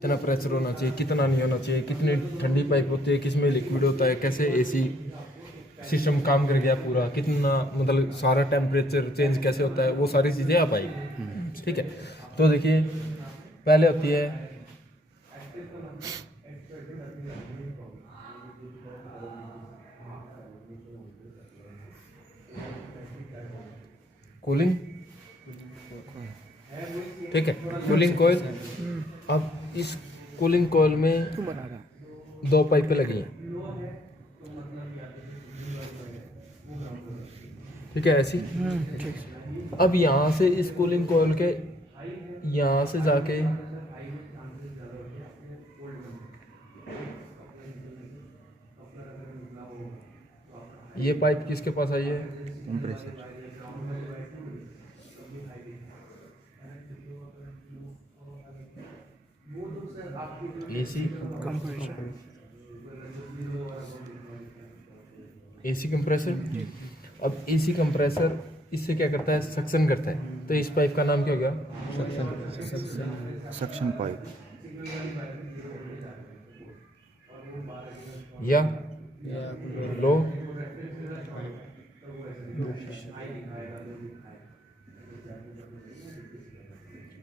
कितना प्रेशर होना चाहिए, कितना नहीं होना चाहिए, कितनी ठंडी पाइप होती है, किसमें लिक्विड होता है, कैसे एसी सिस्टम काम कर गया पूरा, कितना मतलब सारा टेम्परेचर चेंज कैसे होता है, वो सारी चीज़ें आप आएगी। ठीक है, तो देखिए पहले होती है कूलिंग। ठीक है, कूलिंग कॉइल। अब इस कूलिंग कॉइल में दो पाइपें लगी हैं। ठीक है, ऐसी। अब यहाँ से इस कूलिंग कॉइल के यहाँ से जाके ये पाइप किसके पास आई है? Compressor. AC compressor. AC compressor. अब एसी कंप्रेसर इससे क्या करता है? सक्शन करता है। तो इस पाइप का नाम क्या हो गया? सक्शन पाइप या लो।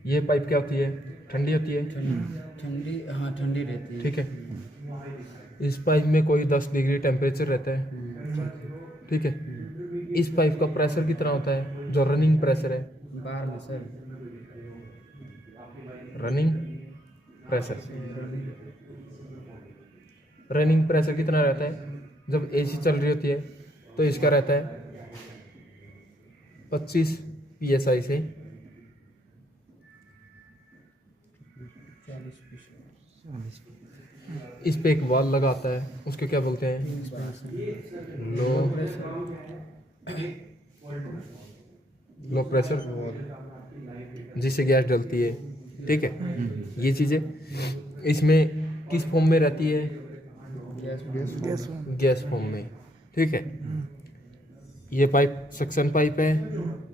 ये पाइप क्या होती है? ठंडी होती है। ठंडी, हाँ ठंडी रहती है। ठीक है, इस पाइप में कोई 10 डिग्री टेम्परेचर रहता है। ठीक है, इस पाइप का प्रेशर कितना होता है? जो रनिंग प्रेशर है, बाहर में sir running pressure, running pressure कितना रहता है? जब एसी चल रही होती है तो इसका रहता है 25 psi से 40 इस पे एक वाल लगाता है, उसको क्या बोलते हैं? लो प्रेशर, जिससे गैस डलती है। ठीक है, ये चीज़ें इसमें किस फॉर्म में रहती है? गैस फॉर्म में। ठीक है, ये पाइप सक्शन पाइप है,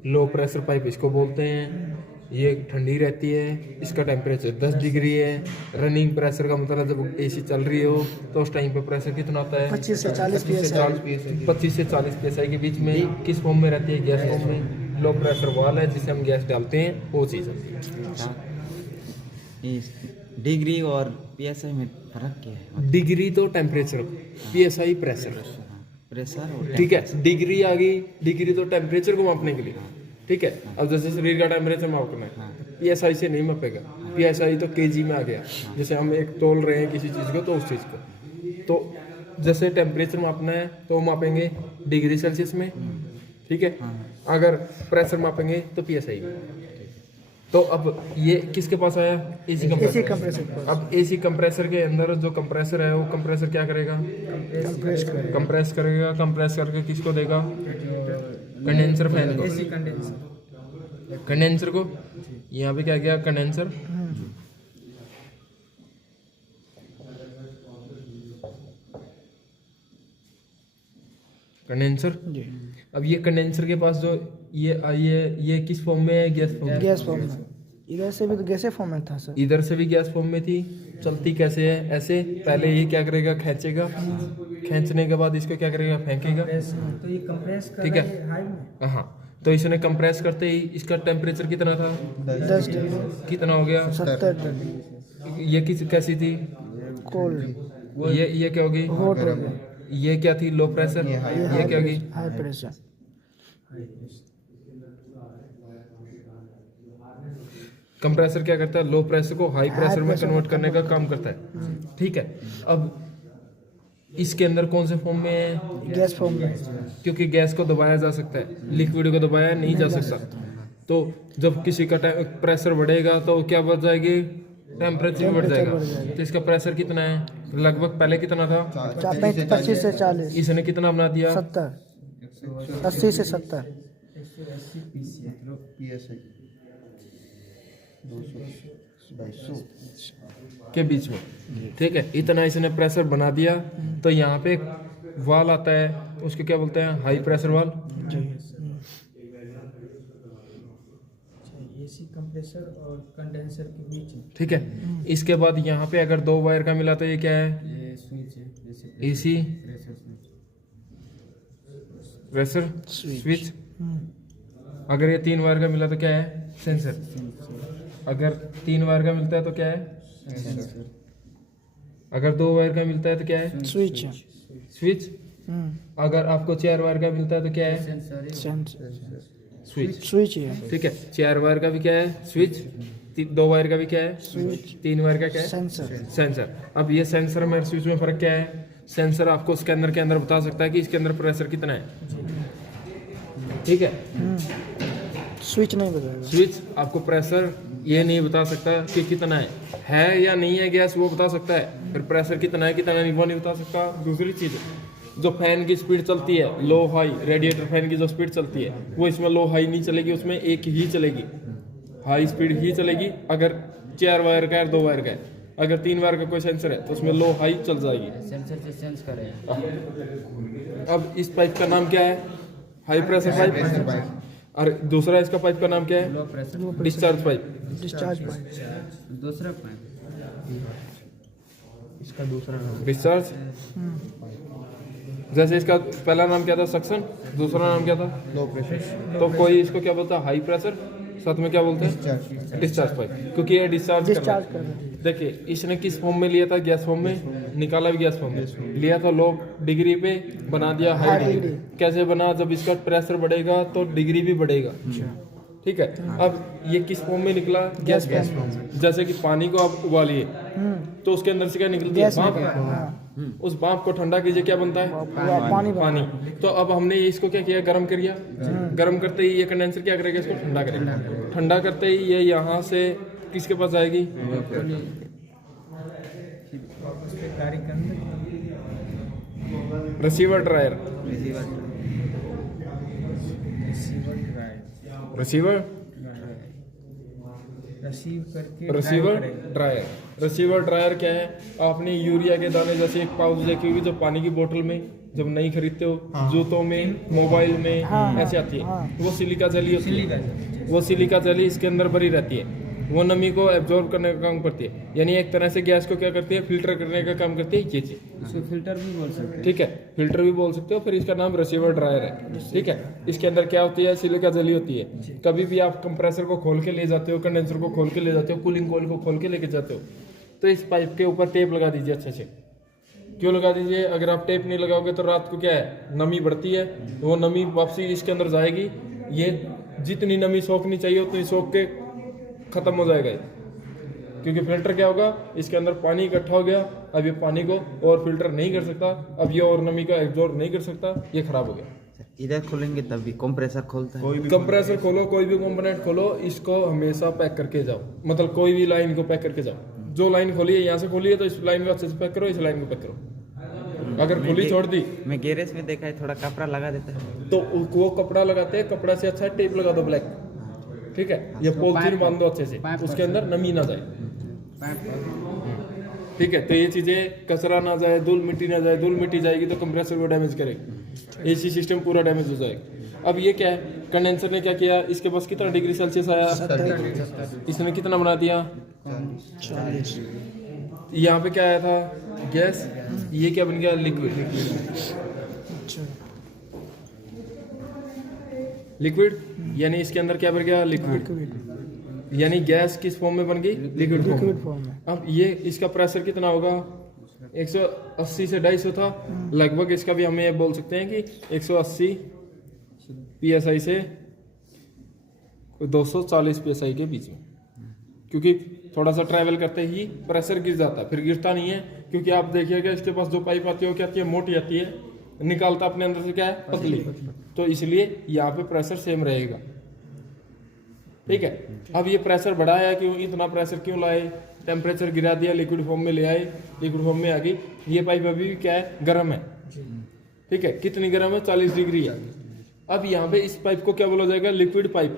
लो प्रेशर पाइप इसको बोलते हैं। ये ठंडी रहती है, इसका टेम्परेचर 10 डिग्री है। रनिंग प्रेशर का मतलब जब एसी चल रही हो तो उस टाइम पे प्रेशर कितना होता है? 25 से 40 PSI। 25 से 40 psi के बीच में। किस फॉर्म में रहती है? गैस फॉर्म में। लो प्रेशर वाल है जिसे हम गैस डालते हैं, वो चीज़ होती है। डिग्री और पीएसआई में फर्क क्या है? डिग्री तो टेम्परेचर, psi प्रेशर। प्रेशर और ठीक है, डिग्री आ गई, डिग्री तो टेम्परेचर को मापने के लिए। ठीक है, अब जैसे शरीर का टेम्परेचर मापना है, psi से नहीं मापेगा। psi तो kg में आ गया। जैसे हम एक तोल रहे हैं किसी चीज़ को, तो उस चीज़ को तो जैसे टेम्परेचर मापना है तो मापेंगे डिग्री सेल्सियस में। ठीक है, अगर प्रेशर मापेंगे तो psi में। तो अब ये किसके पास आया? AC compressor. अब एसी कंप्रेसर के अंदर जो कंप्रेसर है वो कंप्रेसर क्या करेगा? कंप्रेस करेगा। कंप्रेस करके किसको देगा? कंडेंसर फैन को। AC condenser. कंडेंसर को, यहाँ पे क्या गया? कंडेंसर। कंडेंसर। अब ये कंडेंसर के पास जो ये आई है, ये किस फॉर्म में है? गैस फॉर्म में। गैस फॉर्म में। इधर से भी तो गैसे फॉर्म में था सर। इधर से भी गैस फॉर्म में थी। चलती कैसे है? ऐसे। पहले ये क्या करेगा? खींचेगा। खींचने के बाद इसको क्या करेगा? फेंकेगा। तो ये कंप्रेस कर ठीक है, हाई में। हाँ। तो इसने कंप्रेस करते ही इसका टेम्परेचर कितना था? 10 डिग्री। कितना हो गया? 70 डिग्री। ये कैसी थी? कोल्ड। ये क्या होगी? हॉट हो गया। ये क्या थी? Low pressure. ये क्या होगी? High pressure. कंप्रेसर क्या करता है? लो प्रेशर को हाई प्रेशर में कन्वर्ट करने का काम करता है। ठीक है, अब इसके अंदर कौन से फॉर्म में है? गैस फॉर्म में। क्योंकि गैस को दबाया जा सकता है, लिक्विड को दबाया नहीं जा सकता। तो जब किसी का प्रेशर बढ़ेगा तो क्या बढ़ जाएगी? टेम्परेचर बढ़ जाएगा। तो इसका प्रेशर कितना है? लगभग पहले कितना था? 25 से 40। इसने कितना बना दिया? 70, 80 से 70। के बीच में। ठीक है, इतना इसने प्रेशर बना दिया। तो यहाँ पे एक वाल आता है, उसको क्या बोलते हैं? हाई प्रेशर वाल। एसी कंप्रेसर और कंडेंसर के बीच है। ठीक है। इसके बाद यहाँ पे अगर 2 वायर का मिला तो ये क्या है? ये स्विच है, जैसे AC pressure switch. Pressure switch. अगर ये 3 वायर का मिला तो क्या है? सेंसर। अगर 3 वायर का मिलता है तो क्या है? सेंसर। अगर 2 वायर का मिलता है तो क्या है? Switch switch. अगर आपको 4 वायर का मिलता है तो क्या है? सेंसर है। Sensor switch. स्विच है ठीक है। 4 वायर का भी क्या है? स्विच। 2 वायर का भी क्या है? स्विच 3 वायर का क्या है? Sensor sensor. अब ये सेंसर में स्विच में फर्क क्या है? सेंसर आपको स्कैनर के अंदर बता सकता है कि इसके अंदर प्रेशर कितना है। ठीक है। स्विच नहीं बताएगा स्विच आपको प्रेशर ये नहीं बता सकता कि कितना है या नहीं है गैस, वो बता सकता है। फिर प्रेशर कितना है कितना नहीं वो नहीं बता सकता। दूसरी चीज, जो फैन की स्पीड चलती है लो हाई, रेडिएटर फैन की जो स्पीड चलती है वो इसमें लो हाई नहीं चलेगी, उसमें एक ही चलेगी, हाई स्पीड ही चलेगी। अगर 4 वायर का है 2 वायर का है, अगर 3 वायर का कोई सेंसर है तो उसमें लो हाई चल जाएगी। सेंसर से सेंस कर रहे हैं। अब इस पाइप का नाम क्या है? High pressure pipe. और दूसरा इसका पाइप का नाम क्या है? Low pressure. Discharge pipe. Discharge pipe दूसरा पाइप इसका दूसरा नाम डिस्चार्ज। जैसे इसका पहला नाम क्या था? सक्शन। दूसरा नाम क्या था? Low pressure. तो कोई इसको क्या बोलता है? High pressure. साथ में क्या बोलते हैं? डिस्चार्ज पाइप, क्योंकि ये डिस्चार्ज कर रहा कर रहे है। देखिए इसने किस फॉर्म में लिया था? गैस फॉर्म में। निकाला भी गैस फॉर्म में लिया तो लो डिग्री पे बना दिया हाई डिग्री। कैसे बना? जब इसका प्रेशर बढ़ेगा तो डिग्री भी बढ़ेगा। ठीक है। अब ये किस फॉर्म में निकला? Gas form. जैसे कि पानी को आप उबालिए तो उसके अंदर से क्या निकलती है? भाप। उस भाप को ठंडा कीजिए, क्या बनता है? पानी पानी। तो अब हमने इसको क्या किया? गर्म कर दिया। गर्म करते ही ये कंडेंसर क्या करेगा? इसको ठंडा करेगा। ठंडा करते ही ये यहाँ से किसके पास जाएगी? Receiver dryer. रिसीवर रिसीव करके रिसीवर ड्रायर। रिसीवर ड्रायर क्या है? आपने यूरिया के दाने जैसे एक पाउच देखी होगी जो पानी की बोतल में जब नहीं खरीदते हो, जूतों में, मोबाइल में ऐसे आती है, वो सिलिका जेली होती है। वो सिलिका जेली इसके अंदर भरी रहती है, वो नमी को एब्जॉर्ब करने का काम करती है। यानी एक तरह से गैस को क्या करती है? फिल्टर करने का काम करती है ये चीज। उसको फिल्टर भी बोल सकते हैं। ठीक है, फिल्टर भी बोल सकते हो। फिर इसका नाम रिसीवर ड्रायर है। ठीक है। इसके अंदर क्या होती है? सिलिका जेली होती है। कभी भी आप कंप्रेसर को खोल के ले जाते हो, कंडेंसर को खोल के ले जाते हो, कूलिंग कॉइल को खोल के लेके जाते हो, तो इस पाइप के ऊपर टेप लगा दीजिए अच्छे से। क्यों लगा दीजिए? अगर आप टेप नहीं लगाओगे तो रात को क्या है? नमी बढ़ती है, वो नमी वापसी इसके अंदर जाएगी। ये जितनी नमी सोखनी चाहिए उतनी सोख के खत्म हो जाएगा, क्योंकि फिल्टर क्या होगा? इसके अंदर पानी इकट्ठा हो गया, अब ये पानी को और फिल्टर नहीं कर सकता, अब ये और नमी का एब्जॉर्ब नहीं कर सकता, ये खराब हो गया। इधर खोलेंगे तब भी कंप्रेसर खोलता है। कंप्रेसर खोलो, कोई भी कंपोनेंट खोलो, इसको हमेशा पैक करके जाओ। मतलब कोई भी लाइन को पैक करके जाओ। जो लाइन खोली है यहाँ से खोली है तो इस लाइन को अच्छे से पैक करो, इस लाइन को पैक करो। अगर खुली छोड़ दी, मैं गैरेज में देखा है थोड़ा कपड़ा लगा देता है तो वो कपड़ा लगाते हैं। कपड़ा से अच्छा टेप लगा दो ब्लैक। ठीक है। ये पॉलिथीन बांध दो अच्छे से, उसके अंदर नमी ना जाए। ठीक है। तो ये चीजें, कचरा ना जाए, धूल मिट्टी ना जाए। धूल मिट्टी जाएगी तो कंप्रेसर को डैमेज करेगी, एसी सिस्टम पूरा डैमेज हो जाएगा। अब ये क्या है? कंडेंसर ने क्या किया? इसके पास कितना डिग्री सेल्सियस आया? इसने कितना बना दिया? 40। यहाँ पे क्या आया था? गैस। ये क्या बन गया? लिक्विड। अच्छा लिक्विड यानी इसके अंदर क्या बन गया? लिक्विड। यानी गैस किस फॉर्म में बन गई? लिक्विड फॉर्म में। अब ये इसका प्रेशर कितना होगा? 180 से 250 था लगभग। इसका भी हमें ये बोल सकते हैं कि 180 psi से 240 psi के बीच में, क्योंकि थोड़ा सा ट्रैवल करते ही प्रेशर गिर जाता है। फिर गिरता नहीं है, क्योंकि आप देखिएगा इसके पास जो पाइप आती है वो क्या आती है? मोटी आती है, निकालता अपने अंदर से क्या है? पतली। तो इसलिए यहाँ पे प्रेशर सेम रहेगा। ठीक है। अब ये प्रेशर बढ़ाया क्यों? इतना प्रेशर क्यों लाए? टेम्परेचर गिरा दिया, लिक्विड फॉर्म में ले आए, लिक्विड फॉर्म में आ गई। ये पाइप अभी भी क्या है? गर्म है। ठीक है। कितनी गर्म है? 40 डिग्री है। अब यहाँ पे इस पाइप को क्या बोला जाएगा? Liquid pipe.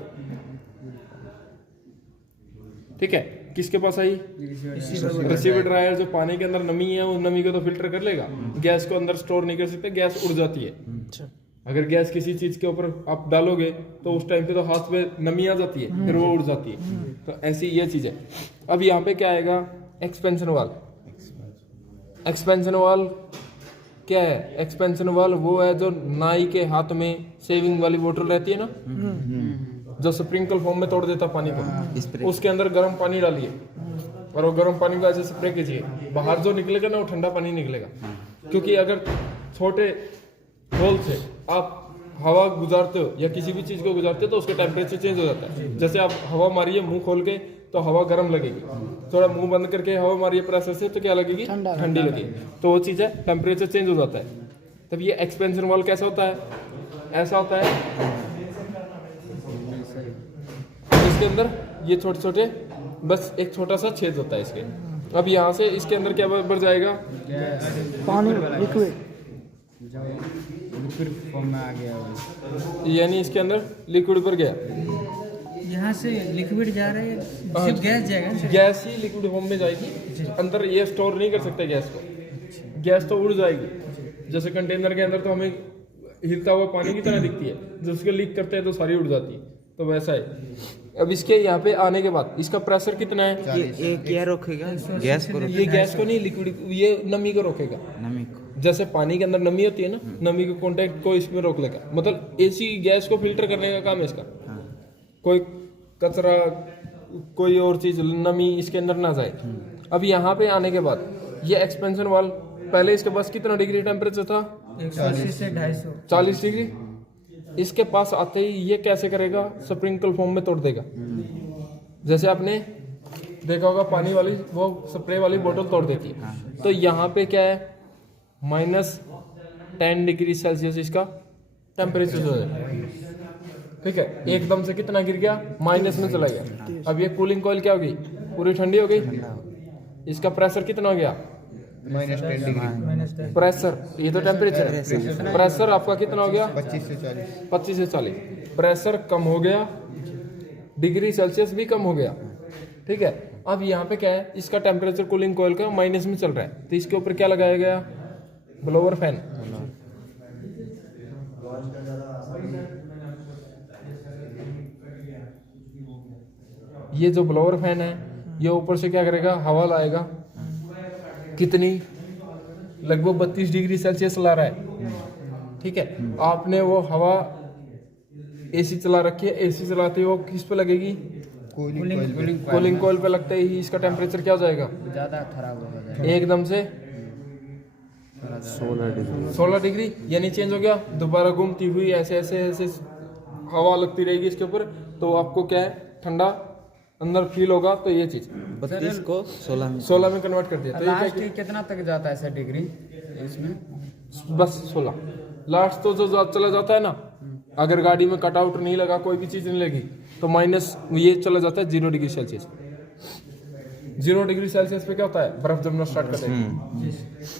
ठीक है। किसके पास आई? Receiver dryer. जो पानी के अंदर नमी है उस नमी को तो फिल्टर कर लेगा, गैस को अंदर स्टोर नहीं कर सकते, गैस उड़ जाती है। अगर गैस किसी चीज के ऊपर आप डालोगे तो उस टाइम पे तो हाथ में नमी आ जाती है, फिर वो उड़ जाती है। तो ऐसी ये चीज है। अब यहाँ पे क्या आएगा, एक्सपेंशन वाल। एक्सपेंशन वाल क्या है? एक्सपेंशन वाल वो है जो नाई के हाथ में सेविंग वाली बोतल रहती है ना, जो स्प्रिंकल फॉर्म में तोड़ देता पानी को, उसके अंदर गर्म पानी डालिए और वो गर्म पानी को ऐसे स्प्रे कीजिए, बाहर जो निकलेगा ना वो ठंडा पानी निकलेगा। क्योंकि अगर छोटे होल से आप हवा गुजारते हो या किसी भी चीज को गुजारते हो तो उसका टेम्परेचर चेंज हो जाता है। जैसे आप हवा मारिए मुंह खोल के तो हवा गर्म लगेगी, थोड़ा मुंह बंद करके हवा मारिए प्रेशर से तो क्या लगेगी, ठंडी लगेगी। तो वो चीज है, टेम्परेचर चेंज हो जाता है। तब ये एक्सपेंशन वाल्व कैसा होता है, ऐसा होता है, इसके अंदर ये छोटे छोटे बस एक छोटा सा छेद होता है इसके। अब यहाँ से इसके अंदर क्या बढ़ जाएगा, पानी लिक्विड, जो लिक्विड फॉर्म में आ गया वो। यानी इसके अंदर लिक्विड भर गया, यहाँ से लिक्विड जा रहा है, सिर्फ गैस जाएगा ना? गैस ही लिक्विड फॉर्म में जाएगी, अंदर ये स्टोर नहीं कर सकते गैस को, गैस तो उड़ जाएगी। जैसे कंटेनर के अंदर तो हमें हिलता हुआ पानी की तरह दिखती है, जब उसको लीक करते हैं तो सारी उड़ जाती है, तो वैसा है। अब इसके यहाँ पे आने के बाद इसका प्रेशर कितना है, ये क्या रोकेगा? गैस को ये गैस को नहीं, लिक्विड, ये नमी को रोकेगा। नमी को? जैसे पानी के अंदर नमी होती है ना, नमी के कांटेक्ट को इसमें रोक लेगा। मतलब एसी गैस को फिल्टर करने का काम है इसका। कोई कचरा, कोई और चीज, नमी इसके अंदर ना जाए। अब यहाँ पे आने के बाद ये एक्सपेंशन वाल, पहले इसके पास कितना डिग्री टेम्परेचर था, 180 से 250। 40 डिग्री। इसके पास आते ही ये कैसे करेगा, स्प्रिंकल फॉर्म में तोड़ देगा। जैसे आपने देखा होगा पानी वाली वो स्प्रे वाली बोतल तोड़ देती है। तो यहाँ पे क्या है, -10 डिग्री सेल्सियस इसका टेम्परेचर हो जाएगा। ठीक है, एकदम से कितना गिर गया, माइनस में चला गया। अब ये कूलिंग कॉइल क्या हो गई, पूरी ठंडी हो गई। इसका प्रेशर कितना हो गया, -10 डिग्री। प्रेशर, ये तो टेम्परेचर है, प्रेशर आपका कितना हो गया, 25 से 40। 25 से 40। प्रेशर कम हो गया, डिग्री सेल्सियस भी कम हो गया। ठीक है, अब यहाँ पे क्या है, इसका टेम्परेचर कूलिंग कॉइल का माइनस में चल रहा है, तो इसके ऊपर क्या लगाया गया, ब्लोअर फैन। ये जो ब्लोअर फैन है ये ऊपर से क्या करेगा, हवा लाएगा। कितनी, लगभग 32 डिग्री सेल्सियस ला रहा है। ठीक है, आपने वो हवा एसी चला रखी है, एसी चलाते ही वो किस पे लगेगी, कूलिंग कॉइल पे लगते ही इसका टेम्परेचर क्या हो जाएगा, ज़्यादा खराब हो जाएगा, एकदम से 16 डिग्री, यानी चेंज हो गया। दोबारा घूमती हुई ऐसे ऐसे ऐसे हवा लगती रहेगी इसके ऊपर, तो आपको क्या है, ठंडा अंदर फील होगा। तो ये चीज 32 को 16 में कन्वर्ट कर दिया। तो ये लास्ट क्या, कितना तक जाता है सर डिग्री इसमें? बस 16 लास्ट तो जो चला जाता है ना, अगर गाड़ी में कटआउट नहीं लगा, कोई भी चीज नहीं लगी, तो माइनस ये चला जाता है 0 डिग्री सेल्सियस। 0 डिग्री सेल्सियस पे क्या होता है, बर्फ जमना स्टार्ट करता है।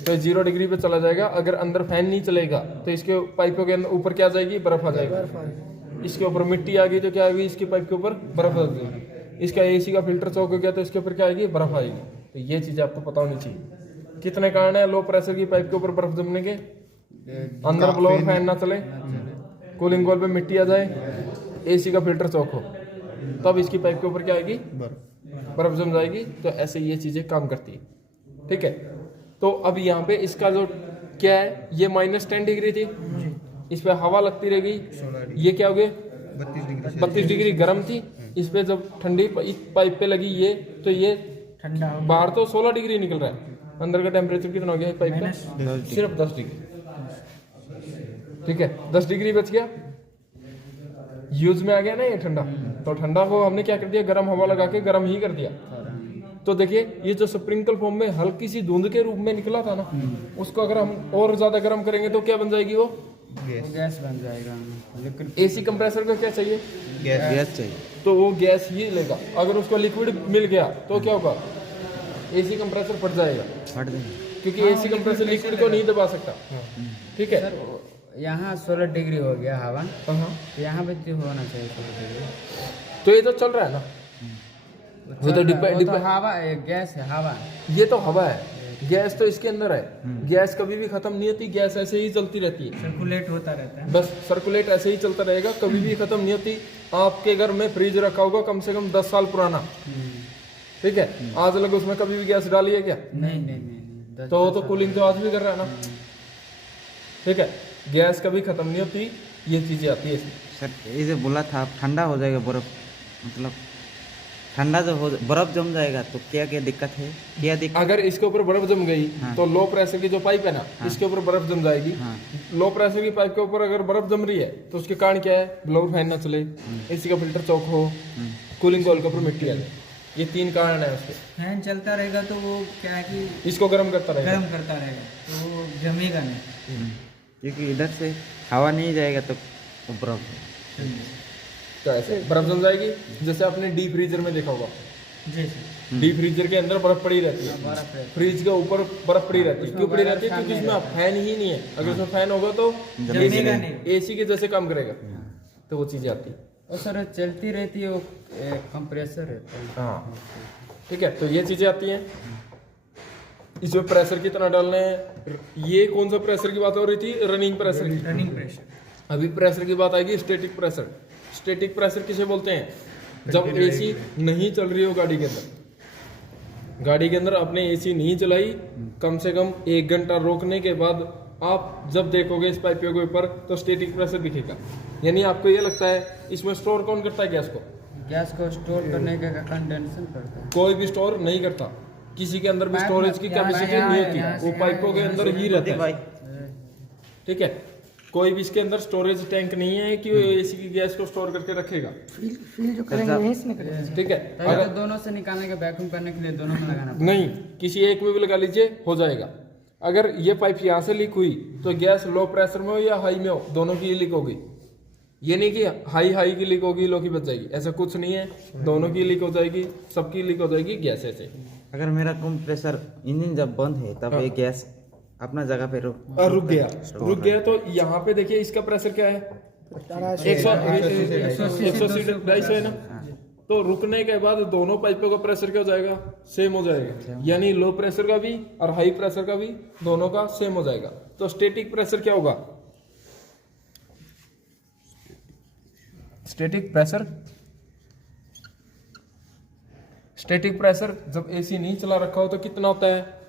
तो 0 डिग्री पे चला जाएगा। अगर अंदर फैन नहीं चलेगा तो इसके पाइपों के ऊपर क्या आ जाएगी, बर्फ आ जाएगी। इसके ऊपर मिट्टी आ गई तो क्या आएगी, इसकी पाइप के ऊपर बर्फ आ जाएगी। इसका एसी का फिल्टर चौक हो गया तो इसके ऊपर क्या आएगी, बर्फ आएगी। तो ये चीज आपको पता होनी चाहिए। कितने कारण है लो प्रेशर की पाइप के ऊपर बर्फ जमने के, अंदर ब्लोअर फैन ना चले, कूलिंग कॉइल पे मिट्टी आ जाए, एसी का फिल्टर चौक हो, तब इसकी पाइप के ऊपर क्या आएगी, बर्फ जम जाएगी। तो ऐसे ये चीजें काम करती है। ठीक है, तो अब यहाँ पे इसका जो क्या है, ये -10 डिग्री थी, इस पे हवा लगती रहेगी, ये क्या हो गए 32 डिग्री गर्म थी। इस पे जब ठंडी पाइप पे लगी ये, तो ये ठंडा बाहर तो 16 डिग्री निकल रहा है, अंदर का टेम्परेचर कितना हो गया पाइप का, सिर्फ 10 डिग्री। ठीक है, 10 डिग्री बच गया, यूज में आ गया ना ये ठंडा। तो ठंडा को हमने क्या कर दिया, गर्म हवा लगा के गर्म ही कर दिया। तो देखिए ये जो स्प्रिंकल फॉर्म में हल्की सी धुंध के रूप में निकला था ना, उसको अगर हम और ज्यादा गर्म करेंगे तो क्या बन जाएगी, वो गैस बन जाएगा। लेकिन एसी कंप्रेसर को क्या चाहिए, गैस चाहिए, तो वो गैस ही लेगा। अगर उसको लिक्विड मिल गया तो क्या होगा, एसी कंप्रेसर फट जाएगा, फट देंगे। क्योंकि एसी कंप्रेसर लिक्विड को नहीं दबा सकता। ठीक है, यहाँ 16 डिग्री हो गया हवा, हाँ, तो यहाँ पे क्यों होना चाहिए 16 डिग्री? तो ये तो चल रहा है ना, वो तो वो तो हवा, गैस है हवा। ये तो हवा है, गैस तो इसके अंदर है, गैस कभी भी खत्म नहीं होती, गैस ऐसे ही चलती रहती है, सर्कुलेट होता रहता है। बस सर्कुलेट ऐसे ही चलता रहेगा, कभी भी खत्म नहीं होती। आपके घर में फ्रिज रखा होगा कम से कम 10 साल पुराना, ठीक है, आज लग उसमें कभी भी गैस डाली है क्या? नहीं तो वो तो कूलिंग तो आज भी कर रहा है ना, ठीक है। गैस कभी खत्म नहीं होती, ये चीजें आती है इसमें। सर ये जो बोला था ठंडा हो जाएगा बर्फ, मतलब ठंडा जो हो बर्फ जम जाएगा तो क्या क्या दिक्कत है, क्या दिक्कत? अगर इसके ऊपर बर्फ जम गई हाँ। तो लो प्रेशर की जो पाइप है ना, इसके ऊपर बर्फ जम जाएगी। हाँ। लो प्रेशर की पाइप के ऊपर अगर बर्फ जम रही है तो उसके कारण क्या है? ब्लोअर फैन ना चले, एसी का फिल्टर चौक हो, कूलिंग कॉइल के ऊपर मिट्टी आ जाए, ये 3 कारण है उसके। फैन चलता रहेगा तो वो क्या है कि इसको गर्म करता रहेगा। गर्म करता रहेगा तो वो जमेगा नहीं। क्योंकि इधर से हवा नहीं जाएगा तो बर्फ तो ऐसे बर्फ जम जाएगी, जैसे आपने डीप फ्रीजर में देखा होगा, जी सर। डीप फ्रीजर के अंदर बर्फ पड़ी रहती है, फ्रिज के ऊपर बर्फ पड़ी रहती है। क्यों पड़ी रहती है? क्योंकि उसमें फैन ही नहीं है। अगर उसमें फैन होगा तो जमेगा नहीं। एसी के जैसे काम करेगा, तो वो चीजें आती है। और सर चलती रहती है, वो कंप्रेसर रहता है। हाँ, ठीक है, तो ये चीजें आती हैं। इसमें प्रेशर कितना डालना है, ये कौन सा प्रेशर की बात हो रही थी? रनिंग प्रेशर की। Running pressure. अभी प्रेशर की बात आएगी स्टैटिक प्रेशर। स्टैटिक प्रेशर किसे बोलते हैं? जब एसी नहीं चल रही हो गाड़ी के अंदर, गाड़ी के अंदर आपने एसी नहीं चलाई, कम से कम 1 घंटा रोकने के बाद आप जब देखोगे इस पाइप के ऊपर तो स्टैटिक प्रेशर दिखेगा। यानी आपको ये लगता है इसमें स्टोर कौन करता है गैस को? गैस को स्टोर करने का कंडेंसर करता है। कोई भी स्टोर नहीं करता, किसी के अंदर भी स्टोरेज की कैपेसिटी नहीं होती, वो पाइपों के अंदर ही रहता है, ठीक है। कोई भी इसके अंदर स्टोरेज टैंक नहीं है कि वो एसी की गैस को स्टोर करके रखेगा, फील जो करेंगे यहीं से निकलेगा। ठीक है। अगर अगर दोनों से निकालने के वैक्यूम करने के लिए दोनों में लगाना नहीं, किसी एक में भी लगा लीजिए, हो जाएगा। अगर ये पाइप यहाँ से लीक हुई तो गैस लो प्रेशर में हो या हाई में हो, दोनों की लीक होगी। ये नहीं कि हाई की लीक होगी, लो की बच जाएगी, ऐसा कुछ नहीं है। दोनों की लीक हो जाएगी, सबकी लीक हो जाएगी गैस ऐसे। अगर मेरा कंप्रेसर इंजन जब बंद है तब ये गैस अपना जगह पे रुक गया तो यहाँ पे देखिए इसका प्रेशर क्या है? 180 है ना। तो रुकने के बाद दोनों पाइपों का प्रेशर क्या हो जाएगा? सेम हो जाएगा। यानी लो प्रेशर का भी और हाई प्रेशर का भी दोनों का सेम हो जाएगा। तो स्टैटिक प्रेशर क्या होगा? स्टैटिक प्रेशर जब एसी नहीं चला रखा हो तो कितना होता है?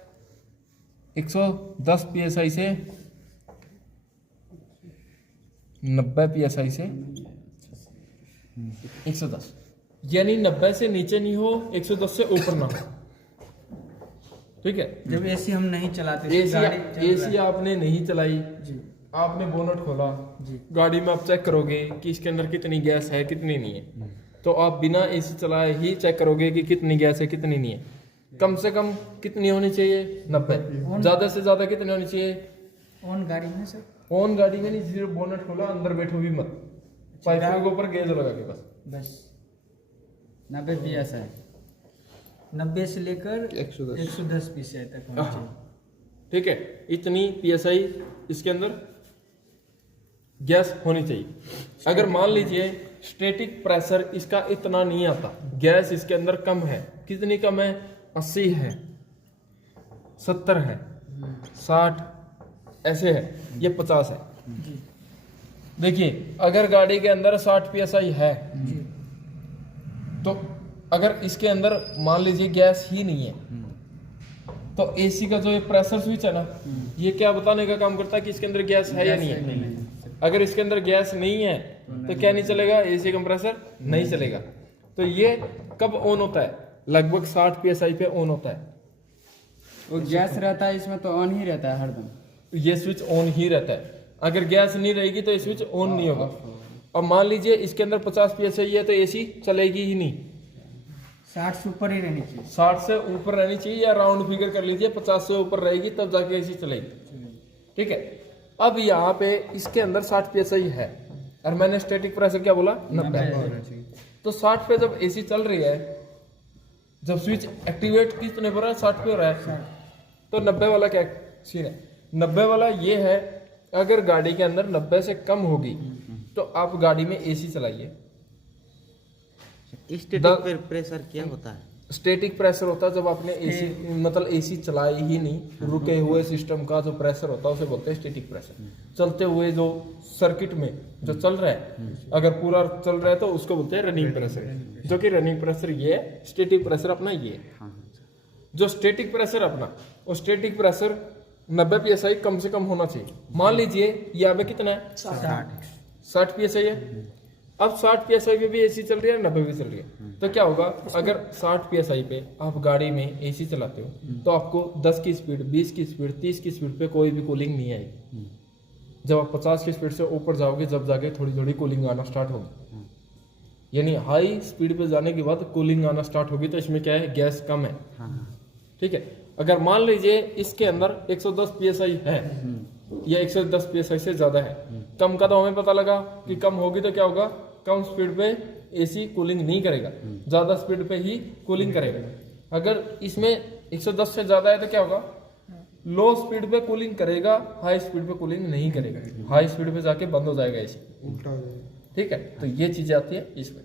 110 psi से 90 psi से 110, यानी 90 से नीचे नहीं हो, 110 से ऊपर ना हो, ठीक है। जब एसी हम नहीं चलाते, एसी आपने नहीं चलाई जी, आपने बोनट खोला जी, गाड़ी में आप चेक करोगे कि इसके अंदर कितनी गैस है कितनी नहीं है, तो आप बिना एसी चलाए ही चेक करोगे कि कितनी गैस है कितनी नहीं है। कम से कम कितनी होनी चाहिए? 90। ज्यादा से ज्यादा कितनी होनी चाहिए? ऑन गाड़ी में सर, ऑन गाड़ी में नहीं, सिर्फ बोनट खोला, अंदर बैठो भी मत, पाइपों के ऊपर गेज लगा के बस 90 psi, 90 से लेकर 110 psi तक होना चाहिए, ठीक है। इतनी psi इसके अंदर गैस होनी चाहिए। अगर मान लीजिए स्टैटिक प्रेशर इसका इतना नहीं आता, गैस इसके अंदर कम है, कितनी कम है? 80 है, 70 है, 60 ऐसे है, ये 50 है। देखिए अगर गाड़ी के अंदर 60 psi है तो अगर इसके अंदर मान लीजिए गैस ही नहीं है तो एसी का जो ये प्रेशर स्विच है ना, ये क्या बताने का काम करता है कि इसके अंदर गैस है या नहीं है। अगर इसके अंदर गैस नहीं है तो क्या नहीं चलेगा? एसी कंप्रेसर नहीं चलेगा। तो ये कब ऑन होता है? लगभग 60 psi पे ऑन होता है। वो गैस रहता है इसमें तो ऑन ही रहता है हरदम, ये स्विच ऑन ही रहता है। अगर गैस नहीं रहेगी तो ये स्विच ऑन नहीं होगा। और मान लीजिए इसके अंदर 50 psi है तो एसी चलेगी ही नहीं, 60 से ऊपर ही रहनी चाहिए, 60 से ऊपर रहनी चाहिए, या राउंड फिगर कर लीजिए 50 से ऊपर रहेगी तब जाके एसी चलेगी, ठीक है। अब यहाँ पे इसके अंदर 60 psi है और मैंने स्टैटिक प्रेशर क्या बोला? 90। तो 60 पे जब एसी चल रही है, जब स्विच एक्टिवेट कितने पर है? 60 पे हो रहा है, तो 90 वाला क्या सीन है? 90 वाला ये है, अगर गाड़ी के अंदर 90 से कम होगी तो आप गाड़ी में एसी चलाइए। स्टैटिक प्रेशर क्या होता है? स्टैटिक प्रेशर होता है जब आपने एसी मतलब एसी चलाई ही नहीं, रुके हुए सिस्टम का जो प्रेशर होता है उसे बोलते हैं स्टैटिक प्रेशर। चलते हुए जो सर्किट में जो चल रहा है, अगर पूरा चल रहा है तो उसको बोलते हैं रनिंग प्रेशर, जो कि रनिंग प्रेशर ये है, स्टैटिक प्रेशर अपना ये है। जो स्टैटिक प्रेशर अपना, वो स्टैटिक प्रेशर 90 psi कम से कम होना चाहिए। मान लीजिए यहाँ पे कितना है 60 psi है। अब 60 psi पे भी एसी चल रही है, 90 भी चल रही है, तो क्या होगा, अगर 60 psi पे आप गाड़ी में एसी चलाते हो तो आपको 10 की स्पीड, 20 की स्पीड, 30 की स्पीड पे कोई भी कूलिंग नहीं आएगी। जब आप 50 की स्पीड से ऊपर जाओगे, जब जाके थोड़ी थोड़ी कूलिंग आना स्टार्ट होगी, यानी हाई स्पीड पे जाने के बाद कूलिंग आना स्टार्ट होगी, तो इसमें क्या है, गैस कम है। ठीक है, अगर मान लीजिए इसके अंदर 110 psi है या 110 psi से ज्यादा है, कम का तो हमें पता लगा कि कम होगी तो क्या होगा, कम स्पीड पे एसी कूलिंग नहीं करेगा, ज्यादा स्पीड पे ही कूलिंग करेगा। अगर इसमें 110 से ज्यादा है तो क्या होगा, लो स्पीड पे कूलिंग करेगा, हाई स्पीड पे कूलिंग नहीं करेगा, हाई स्पीड पे जाके बंद हो जाएगा एसी। ठीक है, तो ये चीजें आती है इसमें।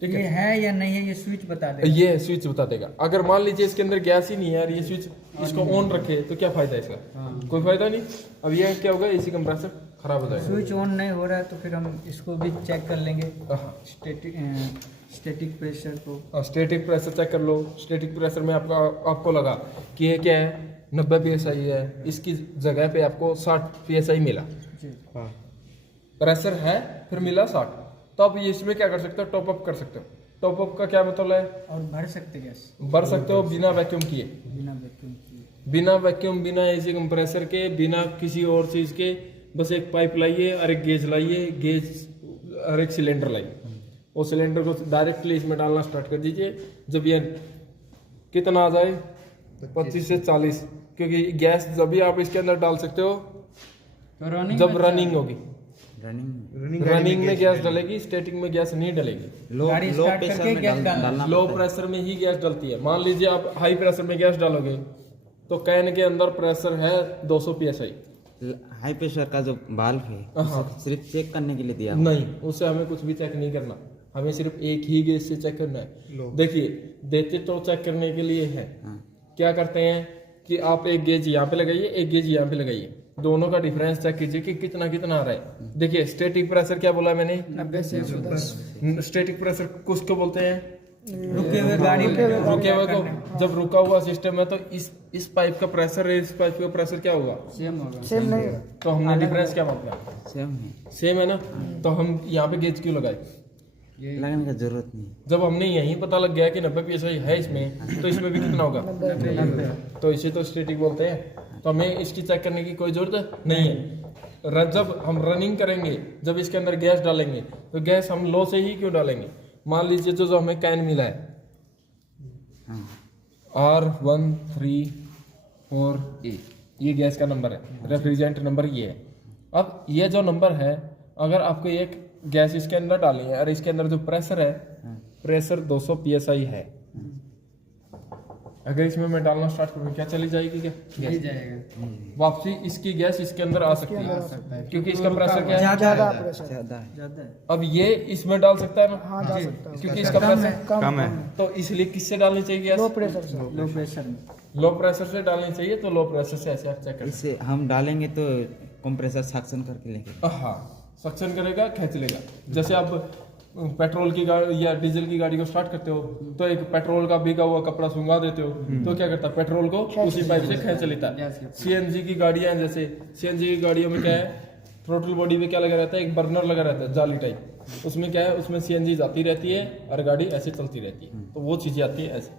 ठीक ये है या नहीं है, ये स्विच बता दे। ये स्विच बता देगा। अगर मान लीजिए इसके अंदर गैस ही नहीं है और ये स्विच इसको ऑन रखे तो क्या फायदा है इसका, कोई फायदा नहीं। अब ये क्या होगा, एसी कंप्रेसर खराब हो जाएगा। स्विच ऑन नहीं हो रहा है तो फिर हम इसको भी चेक कर लेंगे, स्टैटिक प्रेशर को। स्टैटिक प्रेशर चेक कर लो। स्टैटिक प्रेशर में आपको लगा कि ये क्या है, 90 psi है, इसकी जगह पे आपको 60 psi मिला, प्रेशर है फिर मिला 60, तो आप इसमें क्या कर सकते हो, टॉप अप कर सकते हो। टॉप अप का क्या मतलब है, और भर सकते गैस, भर सकते हो बिना वैक्यूम किए, बिना वैक्यूम किए, बिना वैक्यूम, बिना एसी कंप्रेसर के, बिना किसी और चीज के। बस एक पाइप लाइए और एक गेज लाइए, गेज और एक सिलेंडर लाइए, वो सिलेंडर को डायरेक्टली इसमें डालना स्टार्ट कर दीजिए। जब ये कितना आ जाए 25 से 40, क्योंकि गैस जब भी आप इसके अंदर डाल सकते हो जब रनिंग होगी। रनिंग में गैस डलेगी, स्टैटिक में गैस नहीं डलेगी। लो गाड़ी लो स्टार्ट प्रेशर करके में गैस डालना लो प्रेशर में ही गैस डलती है। मान लीजिए आप हाई प्रेशर में गैस डालोगे तो कैन के अंदर प्रेशर है 200 psi। हाई प्रेशर का जो बाल्ब है हाँ। उसे सिर्फ चेक करने के लिए दिया हुआ नहीं, उससे हमें कुछ भी चेक नहीं करना, हमें सिर्फ एक ही गेज से चेक करना है। देखिए, देते तो चेक करने के लिए है। क्या करते हैं कि आप एक गेज यहाँ पे लगाइए, एक गेज यहाँ पे लगाइए, दोनों का डिफरेंस चेक कीजिए कि कितना कितना आ रहा है। देखिए, स्टैटिक प्रेशर क्या बोला मैंने, 90 से 110। स्टैटिक प्रेशर कुछ को बोलते हैं रुके हुए गाड़ी में रुके हुए को। जब रुका हुआ सिस्टम है तो इस पाइप का प्रेशर है, इस पाइप का प्रेशर क्या होगा, सेम होगा। सेम नहीं है। तो हमने डिफरेंस क्या मापना, सेम है, सेम है ना, तो हम यहाँ पे गेज क्यों लगाए। लगाने का जरूरत नहीं। जब हमने यही पता लग गया कि 90 psi है इसमें, तो इसमें भी कितना होगा, तो इसे तो स्टैटिक बोलते हैं। तो हमें इसकी चेक करने की कोई जरूरत नहीं है। जब हम रनिंग करेंगे, जब इसके अंदर गैस डालेंगे तो गैस हम लो से ही क्यों डालेंगे। मान लीजिए जो हमें कैन मिला है R134A, ये गैस का नंबर है, रेफ्रिजरेंट नंबर ये है। अब ये जो नंबर है, अगर आपको एक गैस इसके अंदर डाली है और इसके अंदर जो प्रेशर है, प्रेशर 200 psi है, अगर इसमें मैं डालना स्टार्ट करूँ क्या चली जाएगी, क्या नहीं जाएगा, वापसी इसकी गैस इसके अंदर आ सकती है, क्योंकि इसका प्रेशर क्या है, ज्यादा प्रेशर। ज्यादा है। ज्यादा है। अब ये इसमें डाल सकता है ना, हाँ, जा सकता है। क्योंकि इसका प्रेशर कम है। तो इसलिए किससे डालनी चाहिए गैस, लो प्रेशर से। लो प्रेशर में लो प्रेशर से डालनी चाहिए। तो लो प्रेशर से ऐसे आप चेक कर इसे हम डालेंगे तो कंप्रेसर सक्शन करके लेंगे। हाँ, सक्शन करेगा, खींच लेगा। जैसे आप पेट्रोल की गाड़ी या डीजल की गाड़ी को स्टार्ट करते हो तो एक पेट्रोल का भीगा हुआ कपड़ा सुंगा देते हो, तो क्या करता है, पेट्रोल को उसी पाइप से खींच लेता है। सीएनजी की गाड़ियां, जैसे सीएनजी की गाड़ियों में क्या है, थ्रोटल बॉडी में क्या लगा रहता है, एक बर्नर लगा रहता है जाली टाइप, उसमें क्या है, उसमें सीएनजी जाती रहती है और गाड़ी ऐसे चलती रहती है, तो वो चीजें आती है ऐसे।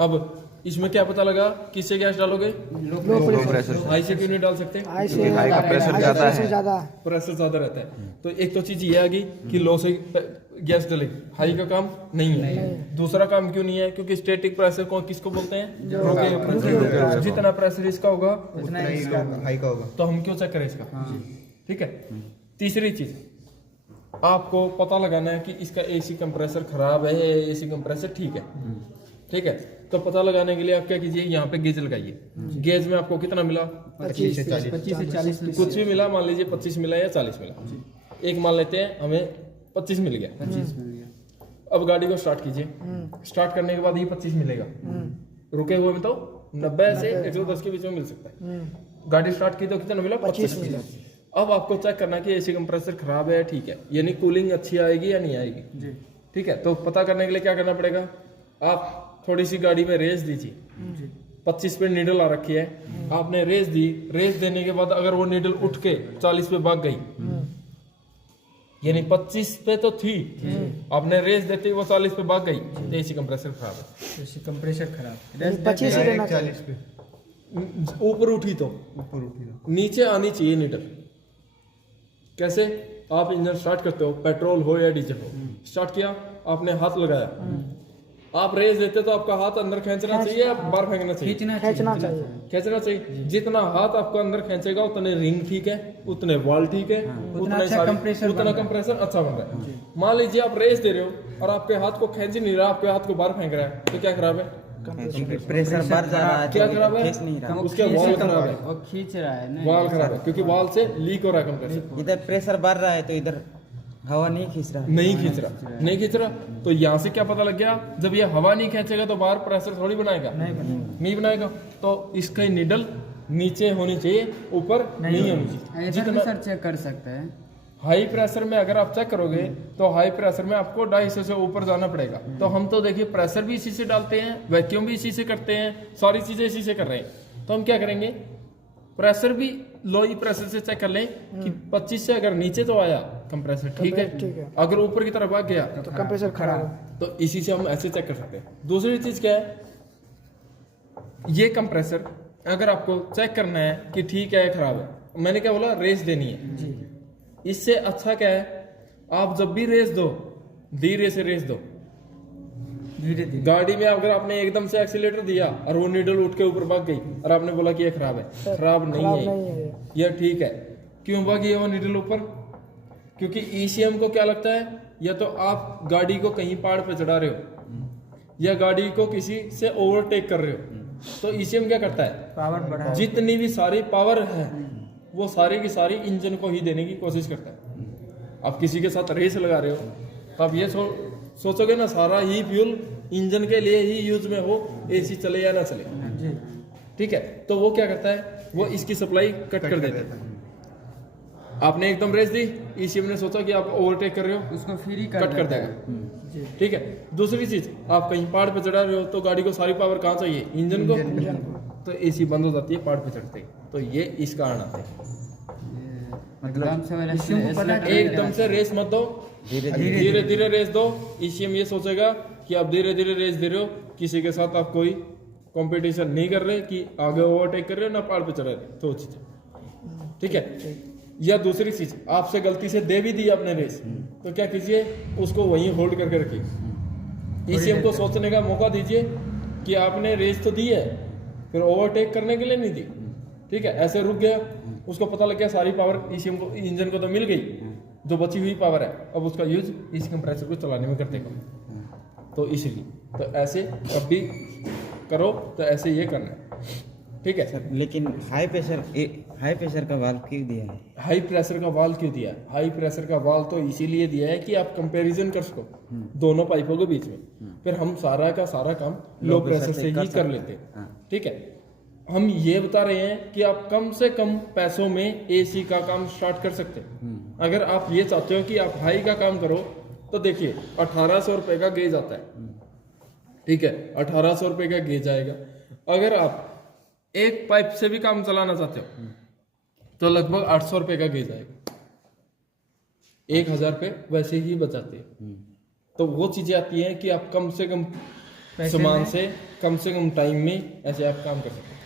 अब इसमें क्या पता लगा, किससे गैस डालोगे, लो प्रेशर। हाई से क्यों नहीं डाल सकते, हाई से प्रेशर ज्यादा है। प्रेशर ज्यादा रहता है। तो एक तो चीज ये आ गई कि लो से गैस डलेगी, हाई का काम नहीं है। दूसरा काम क्यों नहीं है, क्योंकि स्टैटिक प्रेशर को किसको बोलते हैं, रुके हुए प्रेशर। जितना प्रेशर इसका होगा उतना ही इसका हाई का होगा। तो हम क्यों चेक करें इसका, ठीक है। तीसरी चीज आपको पता लगाना है कि इसका एसी कंप्रेसर खराब है या एसी कंप्रेसर ठीक है, ठीक है। तो पता लगाने के लिए आप क्या कीजिए, यहाँ पे गेज लगाइए। गेज में आपको कितना मिला, 25 से 40 कुछ भी मिला, मान लीजिए 25 मिला या 40 मिला, एक मान लेते हैं हमें 25 मिल गया। 25 मिल गया। अब गाड़ी को स्टार्ट कीजिए, स्टार्ट करने के बाद ये 25 मिलेगा, रुके हुए में तो 90 से 110 के बीच में मिल सकता है। गाड़ी स्टार्ट की तो कितना मिला? 25 मिला। अब आपको चेक करना कि एसी कंप्रेसर खराब है, ठीक है, यानी कूलिंग अच्छी आएगी या नहीं आएगी, ठीक है। तो पता करने के लिए क्या करना पड़ेगा, आप थोड़ी सी गाड़ी में रेस दीजिए, 25 पे नीडल आ रखी है, आपने रेस दी, रेस देने के बाद अगर वो नीडल उठ के 40 पे भाग गई, यानी 25 पे तो थी, आपने रेस देते ही वो 40 पे भाग गई, तो एसी कंप्रेसर खराब है। एसी कंप्रेसर खराब, 25 ही देना चाहिए। ऊपर उठी तो नीचे आनी चाहिए नीडल। कैसे? आप इंजन स्टार्ट करते हो, पेट्रोल हो या डीजल हो, स्टार्ट किया, आपने हाथ लगाया, आप रेस देते तो आपका हाथ अंदर खींचना चाहिए या बाहर फेंकना चाहिए? खींचना चाहिए। खींचना चाहिए। जितना हाथ आपका अंदर खींचेगा उतने रिंग ठीक है, उतने वाल ठीक है, उतना कंप्रेसर अच्छा बन रहा है। मान लीजिए आप रेस दे रहे हो और आपके हाथ को खींच ही नहीं रहा, आपके हाथ को बाहर फेंक रहा है, तो क्या खराब है? प्रेशर बढ़ जा रहा है, क्या खराब है? खींच नहीं रहा, उसके वाल खराब है, वो खींच रहा है ना, वाल खराब है, क्योंकि वाल से लीक हो रहा है कंप्रेसर। इधर प्रेशर बढ़ रहा है तो इधर हवा नहीं खींच रहा, नहीं खींच रहा। तो यहाँ से क्या पता लग गया, जब ये हवा नहीं खींचेगा तो बाहर प्रेशर थोड़ी बनाएगा, नहीं बनाएगा। तो इसका नीडल नीचे होनी चाहिए, ऊपर नहीं होनी चाहिए। इधर भी सर चेक कर सकते हैं। हाई प्रेशर में अगर आप चेक करोगे तो हाई प्रेशर में आपको 250 से ऊपर जाना पड़ेगा। तो हम तो देखिए प्रेशर भी इसी से डालते हैं, वैक्यूम भी इसी से करते हैं, सारी चीजें इसी से कर रहे हैं। तो हम क्या करेंगे, प्रेशर भी लो ही प्रेशर से चेक कर लें कि 25 से अगर नीचे तो आया कंप्रेसर ठीक है, अगर ऊपर की तरफ भाग गया तो कंप्रेसर खराब है। तो इसी से हम ऐसे चेक कर सकते हैं। दूसरी चीज क्या है, ये कंप्रेसर अगर आपको चेक करना है कि ठीक है खराब है, मैंने क्या बोला, रेस देनी है। इससे अच्छा क्या है, आप जब भी रेस दो धीरे से रेस दो, धीरे धीरे। गाड़ी में अगर आपने एकदम से एक्सीलेटर दिया और वो नीडल उठ के ऊपर भाग गई और आपने बोला कि ये खराब है, खराब नहीं है, ये ठीक है। क्यों भागी है वो नीडल ऊपर? क्योंकि ईसीएम को क्या लगता है, या तो आप गाड़ी को कहीं पहाड़ पे चढ़ा रहे हो या गाड़ी को किसी से ओवरटेक कर रहे हो, तो ईसीएम क्या करता है, पावर बढ़ा, जितनी भी सारी पावर है वो सारी की सारी इंजन को ही देने की कोशिश करता है। आप किसी के साथ रेस लगा रहे हो तो आप ये सोचोगे ना, सारा ही फ्यूल इंजन के लिए ही यूज में हो, एसी चले या ना चले, ठीक है। तो वो क्या करता है, वो इसकी सप्लाई कट कर देता है। आपने एकदम रेस दी, ईसीएम ने सोचा कि आप ओवरटेक कर रहे हो, उसको फ्री कट कर देगा, ठीक है। दूसरी चीज, आप कहीं पहाड़ पे चढ़ा रहे हो तो गाड़ी को सारी पावर कहाँ चाहिए, इंजन को, तो एसी बंद हो जाती है पहाड़ पे चढ़ते ही। तो ये इस कारण आते हैं। मतलब एकदम से रेस मत दो, धीरे धीरे रेस दो। ईसीएम ये सोचेगा कि आप धीरे धीरे रेस दे रहे हो, किसी के साथ आप कोई कंपटीशन नहीं कर रहे कि आगे ओवरटेक कर रहे हो ना पहाड़ पे चढ़ रहे, तो चीज ठीक है। या दूसरी चीज, आपसे गलती से दे भी दी आपने रेस, तो क्या कीजिए, उसको वहीं होल्ड करके रखिए। ईसीएम को सोचने का मौका दीजिए कि आपने रेस तो दी है, फिर ओवरटेक करने के लिए नहीं दी, ठीक है। ऐसे रुक गया, उसको पता लग गया सारी पावर ईसीएम को, इंजन को तो मिल गई, जो बची हुई पावर है अब उसका यूज इस कंप्रेसर को चलाने में करते कम। तो इसलिए तो ऐसे कभी करो तो ऐसे ये करना है, ठीक है सर। लेकिन हाई प्रेशर का वाल्व क्यों दिया है? हाई प्रेशर का वाल्व क्यों दिया है? हाई प्रेशर का वाल्व तो इसीलिए दिया है कि आप कंपैरिजन कर सको दोनों पाइपों के बीच में, फिर हम सारा का सारा काम लो प्रेशर से ही कर लेते हैं, ठीक है। हम ये बता रहे हैं कि आप कम से कम पैसों में एसी का काम स्टार्ट कर सकते हैं। अगर आप ये चाहते हो कि आप हाई का काम करो, तो देखिए 1800 रुपए का गेज आता है, ठीक है, 1800 रुपए का गेज आएगा। अगर आप एक पाइप से भी काम चलाना चाहते हो तो लगभग 800 रुपए का गेज आएगा, 1000 रुपए वैसे ही बचाते हैं। तो वो चीजें आती हैं कि आप कम से कम सामान से कम टाइम में ऐसे आप काम कर सकते हैं,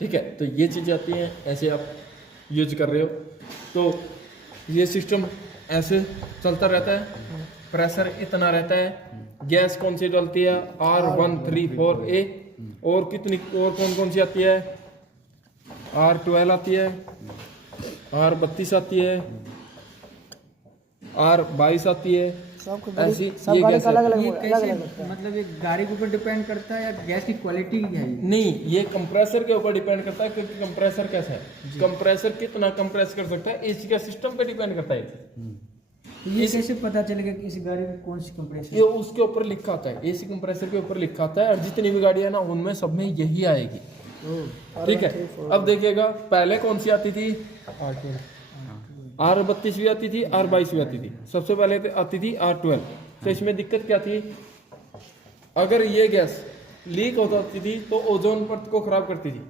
ठीक है। तो ये चीजें आती हैं, ऐसे आप यूज कर रहे हो तो ये सिस्टम ऐसे चलता रहता है। प्रेशर इतना रहता है, गैस कौन सी डलती है, R134A, और कितनी और कौन कौन सी आती है, R12 आती है, R32 आती है, R22 आती है, ऐसी ये गैस है। ये कैसे, मतलब ये गाड़ी के ऊपर डिपेंड करता है या गैस की क्वालिटी है? नहीं, ये कंप्रेसर के ऊपर डिपेंड करता है, क्योंकि कंप्रेसर कैसा है, कंप्रेसर कितना कंप्रेस कर सकता है, एसी का सिस्टम पे डिपेंड करता है। तो ये कैसे पता चलेगा कि इस गाड़ी में कौन सी कंप्रेसर? ये उसके ऊपर लिखा आता है, एसी कंप्रेसर के ऊपर लिखा आता है, और जितनी भी गाड़ियां ना उनमें सब में यही आएगी। ठीक है, अब देखिएगा पहले कौन सी आती थी, R32 भी आती थी, R22 भी आती थी। सबसे पहले तो आती थी R12। तो इसमें दिक्कत क्या थी, अगर ये गैस लीक हो जाती थी तो ओजोन परत को खराब करती थी।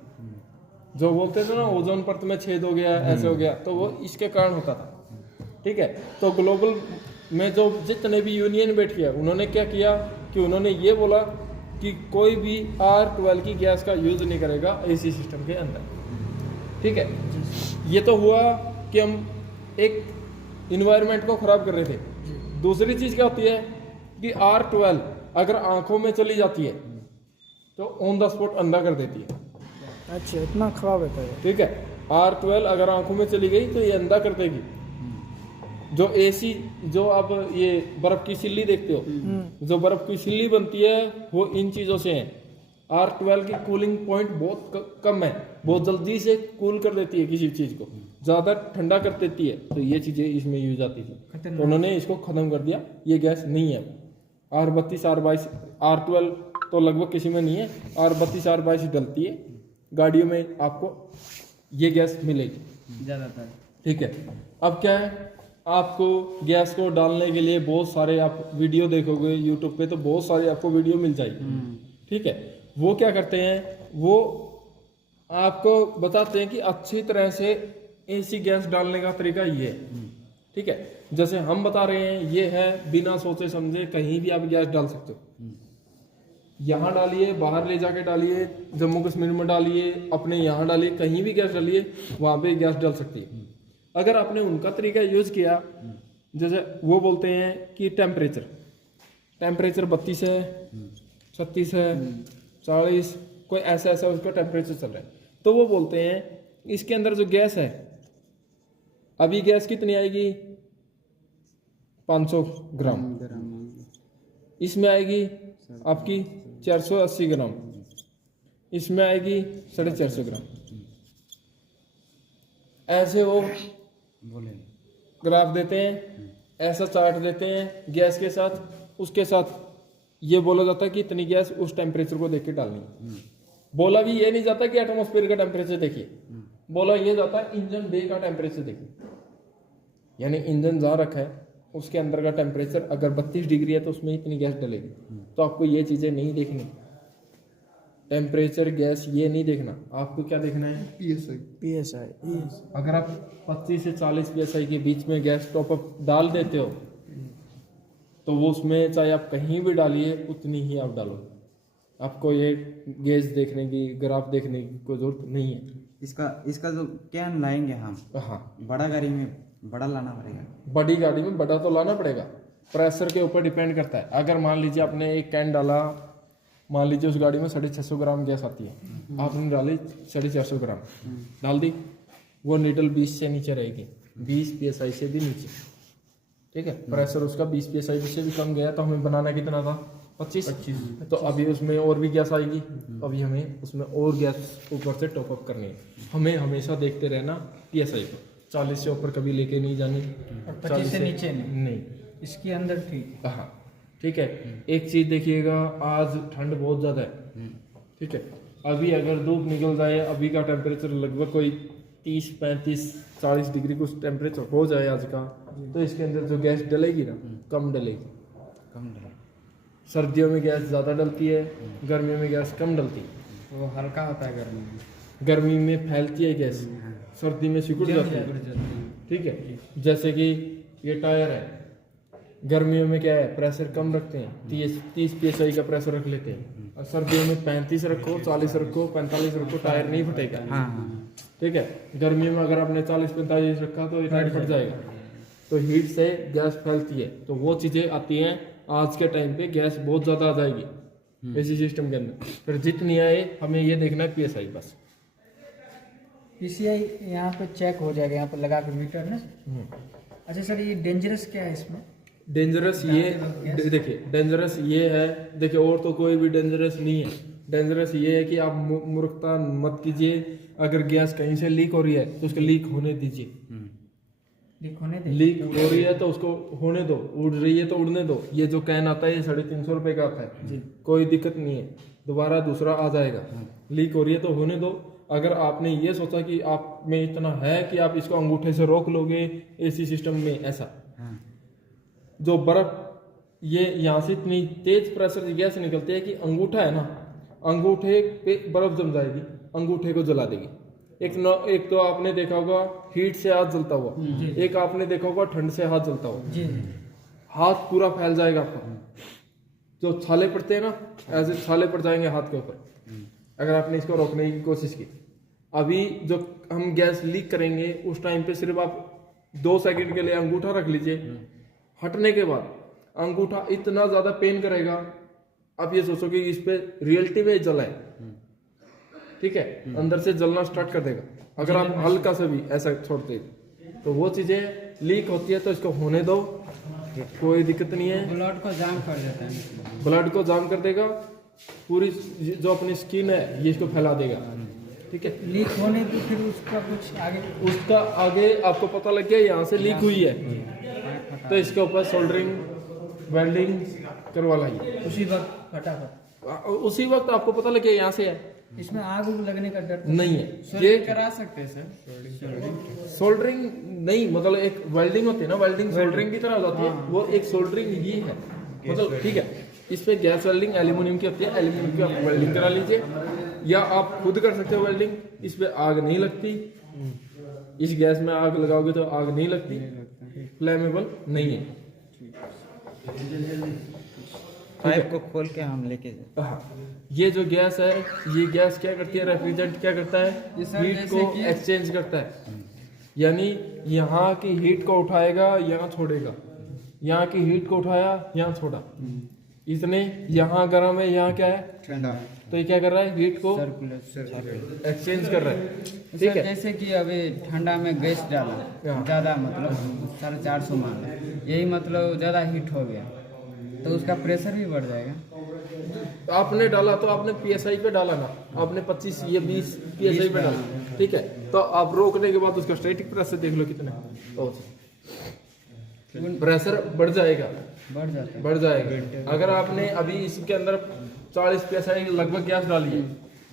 जो बोलते थे ना ओजोन परत में छेद हो गया, ऐसे हो गया, तो वो इसके कारण होता था। ठीक है, तो ग्लोबल में जो जितने भी यूनियन बैठ गया, उन्होंने क्या किया कि उन्होंने ये बोला कि कोई भी R12 की गैस का यूज नहीं करेगा एसी सिस्टम के अंदर। ठीक है, ये तो हुआ कि हम एक इन्वायरमेंट को खराब कर रहे थे। दूसरी चीज क्या होती है कि R12 अगर आंखों में चली जाती है तो ऑन द स्पॉट अंधा कर देती है। अच्छा, इतना खराब होता है। ठीक है, R12 अगर आंखों में चली गई तो ये अंधा कर देगी। जो एसी, जो आप ये बर्फ की सिल्ली देखते हो, जो बर्फ की सिल्ली बनती है वो इन चीजों से है। R12 की कूलिंग पॉइंट बहुत कम है, बहुत जल्दी से कूल कर देती है किसी चीज को, ज्यादा ठंडा कर देती है। तो ये चीजें इसमें यूज आती थी, तो उन्होंने इसको खत्म कर दिया। ये गैस नहीं है। R32, R22, R12 तो लगभग किसी में नहीं है। R32, R22 डलती है गाड़ियों में, आपको ये गैस मिलेगी ज्यादातर। ठीक है, अब क्या है, आपको गैस को डालने के लिए बहुत सारे आप वीडियो देखोगे यूट्यूब पे, तो बहुत सारी आपको वीडियो मिल जाएगी। ठीक है, वो क्या करते हैं, वो आपको बताते हैं कि अच्छी तरह से एसी गैस डालने का तरीका ये है। ठीक है, जैसे हम बता रहे हैं, ये है बिना सोचे समझे कहीं भी आप गैस डाल सकते हो। यहाँ डालिए, बाहर ले जाके डालिए, जम्मू कश्मीर में डालिए, अपने यहाँ डालिए, कहीं भी गैस डालिए, वहाँ पे गैस डाल सकती है। अगर आपने उनका तरीका यूज किया, जैसे वो बोलते हैं कि टेम्परेचर 32 है, 36 है, 40, कोई ऐसा ऐसा उसका टेम्परेचर चल रहा है, तो वो बोलते हैं इसके अंदर जो गैस है, अभी गैस कितनी आएगी 500 ग्राम, इसमें आएगी आपकी 480 ग्राम, इसमें आएगी 450 ग्राम। ऐसे वो ग्राफ देते हैं, ऐसा चार्ट देते हैं गैस के साथ। उसके साथ ये बोला जाता है कि इतनी गैस उस टेम्परेचर को देख के डालनी है। बोला भी ये नहीं जाता कि एटमॉस्फेयर का टेम्परेचर देखिए, बोला ये जाता है इंजन बे का टेम्परेचर देखिए, यानी इंजन जहाँ रखा है उसके अंदर का टेम्परेचर अगर 32 डिग्री है तो उसमें इतनी गैस डलेगी। तो आपको ये चीज़ें नहीं देखनी, टेम्परेचर गैस ये नहीं देखना, आपको क्या देखना है PSI। अगर आप 25 से 40 PSI के बीच में गैस टॉपअप डाल देते हो तो वो उसमें चाहे आप कहीं भी डालिए उतनी ही आप डालो। आपको ये गैस देखने की, ग्राफ देखने की कोई जरूरत नहीं है। इसका जो कैन लाएंगे हम, हाँ, बड़ा गाड़ी में बड़ा लाना पड़ेगा। बड़ी गाड़ी में बड़ा तो लाना पड़ेगा, प्रेशर के ऊपर डिपेंड करता है। अगर मान लीजिए आपने एक कैन डाला, मान लीजिए उस गाड़ी में 650 ग्राम गैस आती है, आपने डाली 450 ग्राम डाल दी, वो नीडल 20 से नीचे रहेगी, 20 PSI से भी नीचे। ठीक है, प्रेशर उसका 20 PSI से भी कम गया तो हमें बनाना कितना था 25। तो अभी उसमें और भी गैस आएगी, अभी हमें उसमें और गैस ऊपर से टॉपअप करनी है। हमें हमेशा देखते रहना PSI को, 40 से ऊपर कभी लेके नहीं जानी, और 25 से नीचे नहीं, इसके अंदर ठीक। हाँ, ठीक है। एक चीज देखिएगा, आज ठंड बहुत ज़्यादा है। ठीक है, अभी अगर धूप निकल जाए, अभी का टेम्परेचर लगभग कोई 30, 35, 40 डिग्री कुछ टेम्परेचर हो जाए आज का, तो इसके अंदर जो गैस डलेगी ना, कम डलेगी। सर्दियों में गैस ज़्यादा डलती है, गर्मियों में गैस कम डलती है। वो हल्का होता है गर्मी में, गर्मी में फैलती है गैस, सर्दी में सिकुड़ जाती है। ठीक है, जैसे कि ये टायर है, गर्मियों में क्या है प्रेशर कम रखते हैं, 30 PSI का प्रेशर रख लेते हैं, और सर्दियों में 35 रखो, 40 रखो, 45 रखो, टायर नहीं फटेगा। ठीक है, गर्मियों में अगर आपने 40-45 रखा तो ये टायर फट जाएगा। तो हीट से गैस फैलती है, तो वो चीज़ें आती हैं। आज के टाइम पे गैस बहुत ज़्यादा आ जाएगी एसी सिस्टम के अंदर, फिर जितनी आए हमें ये देखना है PSI बस। PSI यहाँ पे चेक हो जाएगा, यहाँ पे लगा के मीटर ना। अच्छा सर, ये डेंजरस क्या है इसमें? डेंजरस ये देखिए, डेंजरस ये है, देखिए और तो कोई भी डेंजरस नहीं है। डेंजरस ये है कि आप मूर्खता मत कीजिए। अगर गैस कहीं से लीक हो रही है तो उसको लीक होने दीजिए। लीक होने दे। लीक हो रही है तो उसको होने दो, उड़ रही है तो उड़ने दो। ये जो कैन आता है ये 350 रुपये का आता है, कोई दिक्कत नहीं है, दोबारा दूसरा आ जाएगा। लीक हो रही है तो होने दो। अगर आपने ये सोचा कि आप में इतना है कि आप इसको अंगूठे से रोक लोगे एसी सिस्टम में, ऐसा जो बर्फ ये यहाँ से इतनी तेज प्रेशर की गैस निकलती है कि अंगूठा है ना, अंगूठे पे बर्फ जम जाएगी, अंगूठे को जला देगी। एक तो आपने देखा होगा हीट से हाथ जलता हुआ, एक आपने देखा होगा ठंड से हाथ जलता हुआ। जी जी। हाथ पूरा फैल जाएगा आपका, जो छाले पड़ते हैं ना ऐसे छाले पड़ जाएंगे हाथ के ऊपर अगर आपने इसको रोकने की कोशिश की। अभी जो हम गैस लीक करेंगे उस टाइम पे सिर्फ आप 2 सेकंड के लिए अंगूठा रख लीजिए, हटने के बाद अंगूठा इतना ज्यादा पेन करेगा, आप ये सोचो कि इस पे रियलिटी में जला है, ठीक है, अंदर से जलना स्टार्ट कर देगा अगर आप हल्का सा भी ऐसा छोड़ते। तो वो चीजें लीक होती है तो इसको होने दो, कोई दिक्कत नहीं है। ब्लड को जाम कर देता है, ब्लड को जाम कर देगा, पूरी जो अपनी स्किन है ये इसको फैला देगा, ठीक है। लीक होने पे फिर उसका कुछ आगे उसका आगे आपको पता लग गया यहाँ से लीक हुई है तो इसके ऊपर सोल्डरिंग वेल्डिंग करवा लाइए उसी वक्त फटाफट। उसी वक्त आपको पता लग गया यहाँ से है, इसमें आग उग लगने का डर नहीं है। ये सोल्डरिंग करा सकते हैं सर। सोल्डरिंग नहीं, मतलब एक वेल्डिंग होती है ना, वेल्डिंग सोल्डरिंग की तरह हो जाती है, वो एक सोल्डरिंग ही है, मतलब ठीक है। इस पे गैस वेल्डिंग एल्यूमिनियम की होती है, एल्यूमिनियम की आप वेल्डिंग करा लीजिए, या आप खुद कर सकते हो वेल्डिंग। इस पे आग नहीं लगती, इस गैस में आग लगाओगे तो आग नहीं लगती, फ्लेमेबल नहीं है। पाइप को खोल के हम लेके जाए। हाँ, ये जो गैस है ये गैस क्या करती है, रेफ्रिजरेंट क्या करता है, ये सर हीट जैसे को कि- एक्सचेंज करता है, यानी यहाँ की हीट को उठाएगा यहाँ छोड़ेगा, यहाँ की हीट को उठाया यहाँ छोड़ा, इसने यहाँ गर्म है यहाँ क्या है ठंडा तो ये क्या कर रहा है, हीट को सर्कुलर। एक्सचेंज कर रहा है, ठीक सर है। जैसे कि अभी ठंडा में गैस डाला हाँ। ज़्यादा, मतलब 450 मान, यही मतलब ज़्यादा हीट हो गया तो उसका प्रेशर भी बढ़ जाएगा। आपने डाला तो आपने पीएसआई पे डाला ना, आपने 25 या 20 पीएसआई पे डाला, ठीक है। तो आप रोकने के बाद उसका स्टैटिक प्रेशर देख लो कितना है, तो प्रेशर बढ़ जाएगा, बढ़ जाता है। बढ़ जाएगा। अगर आपने अभी इसके अंदर 40 psi लगभग गैस डाली है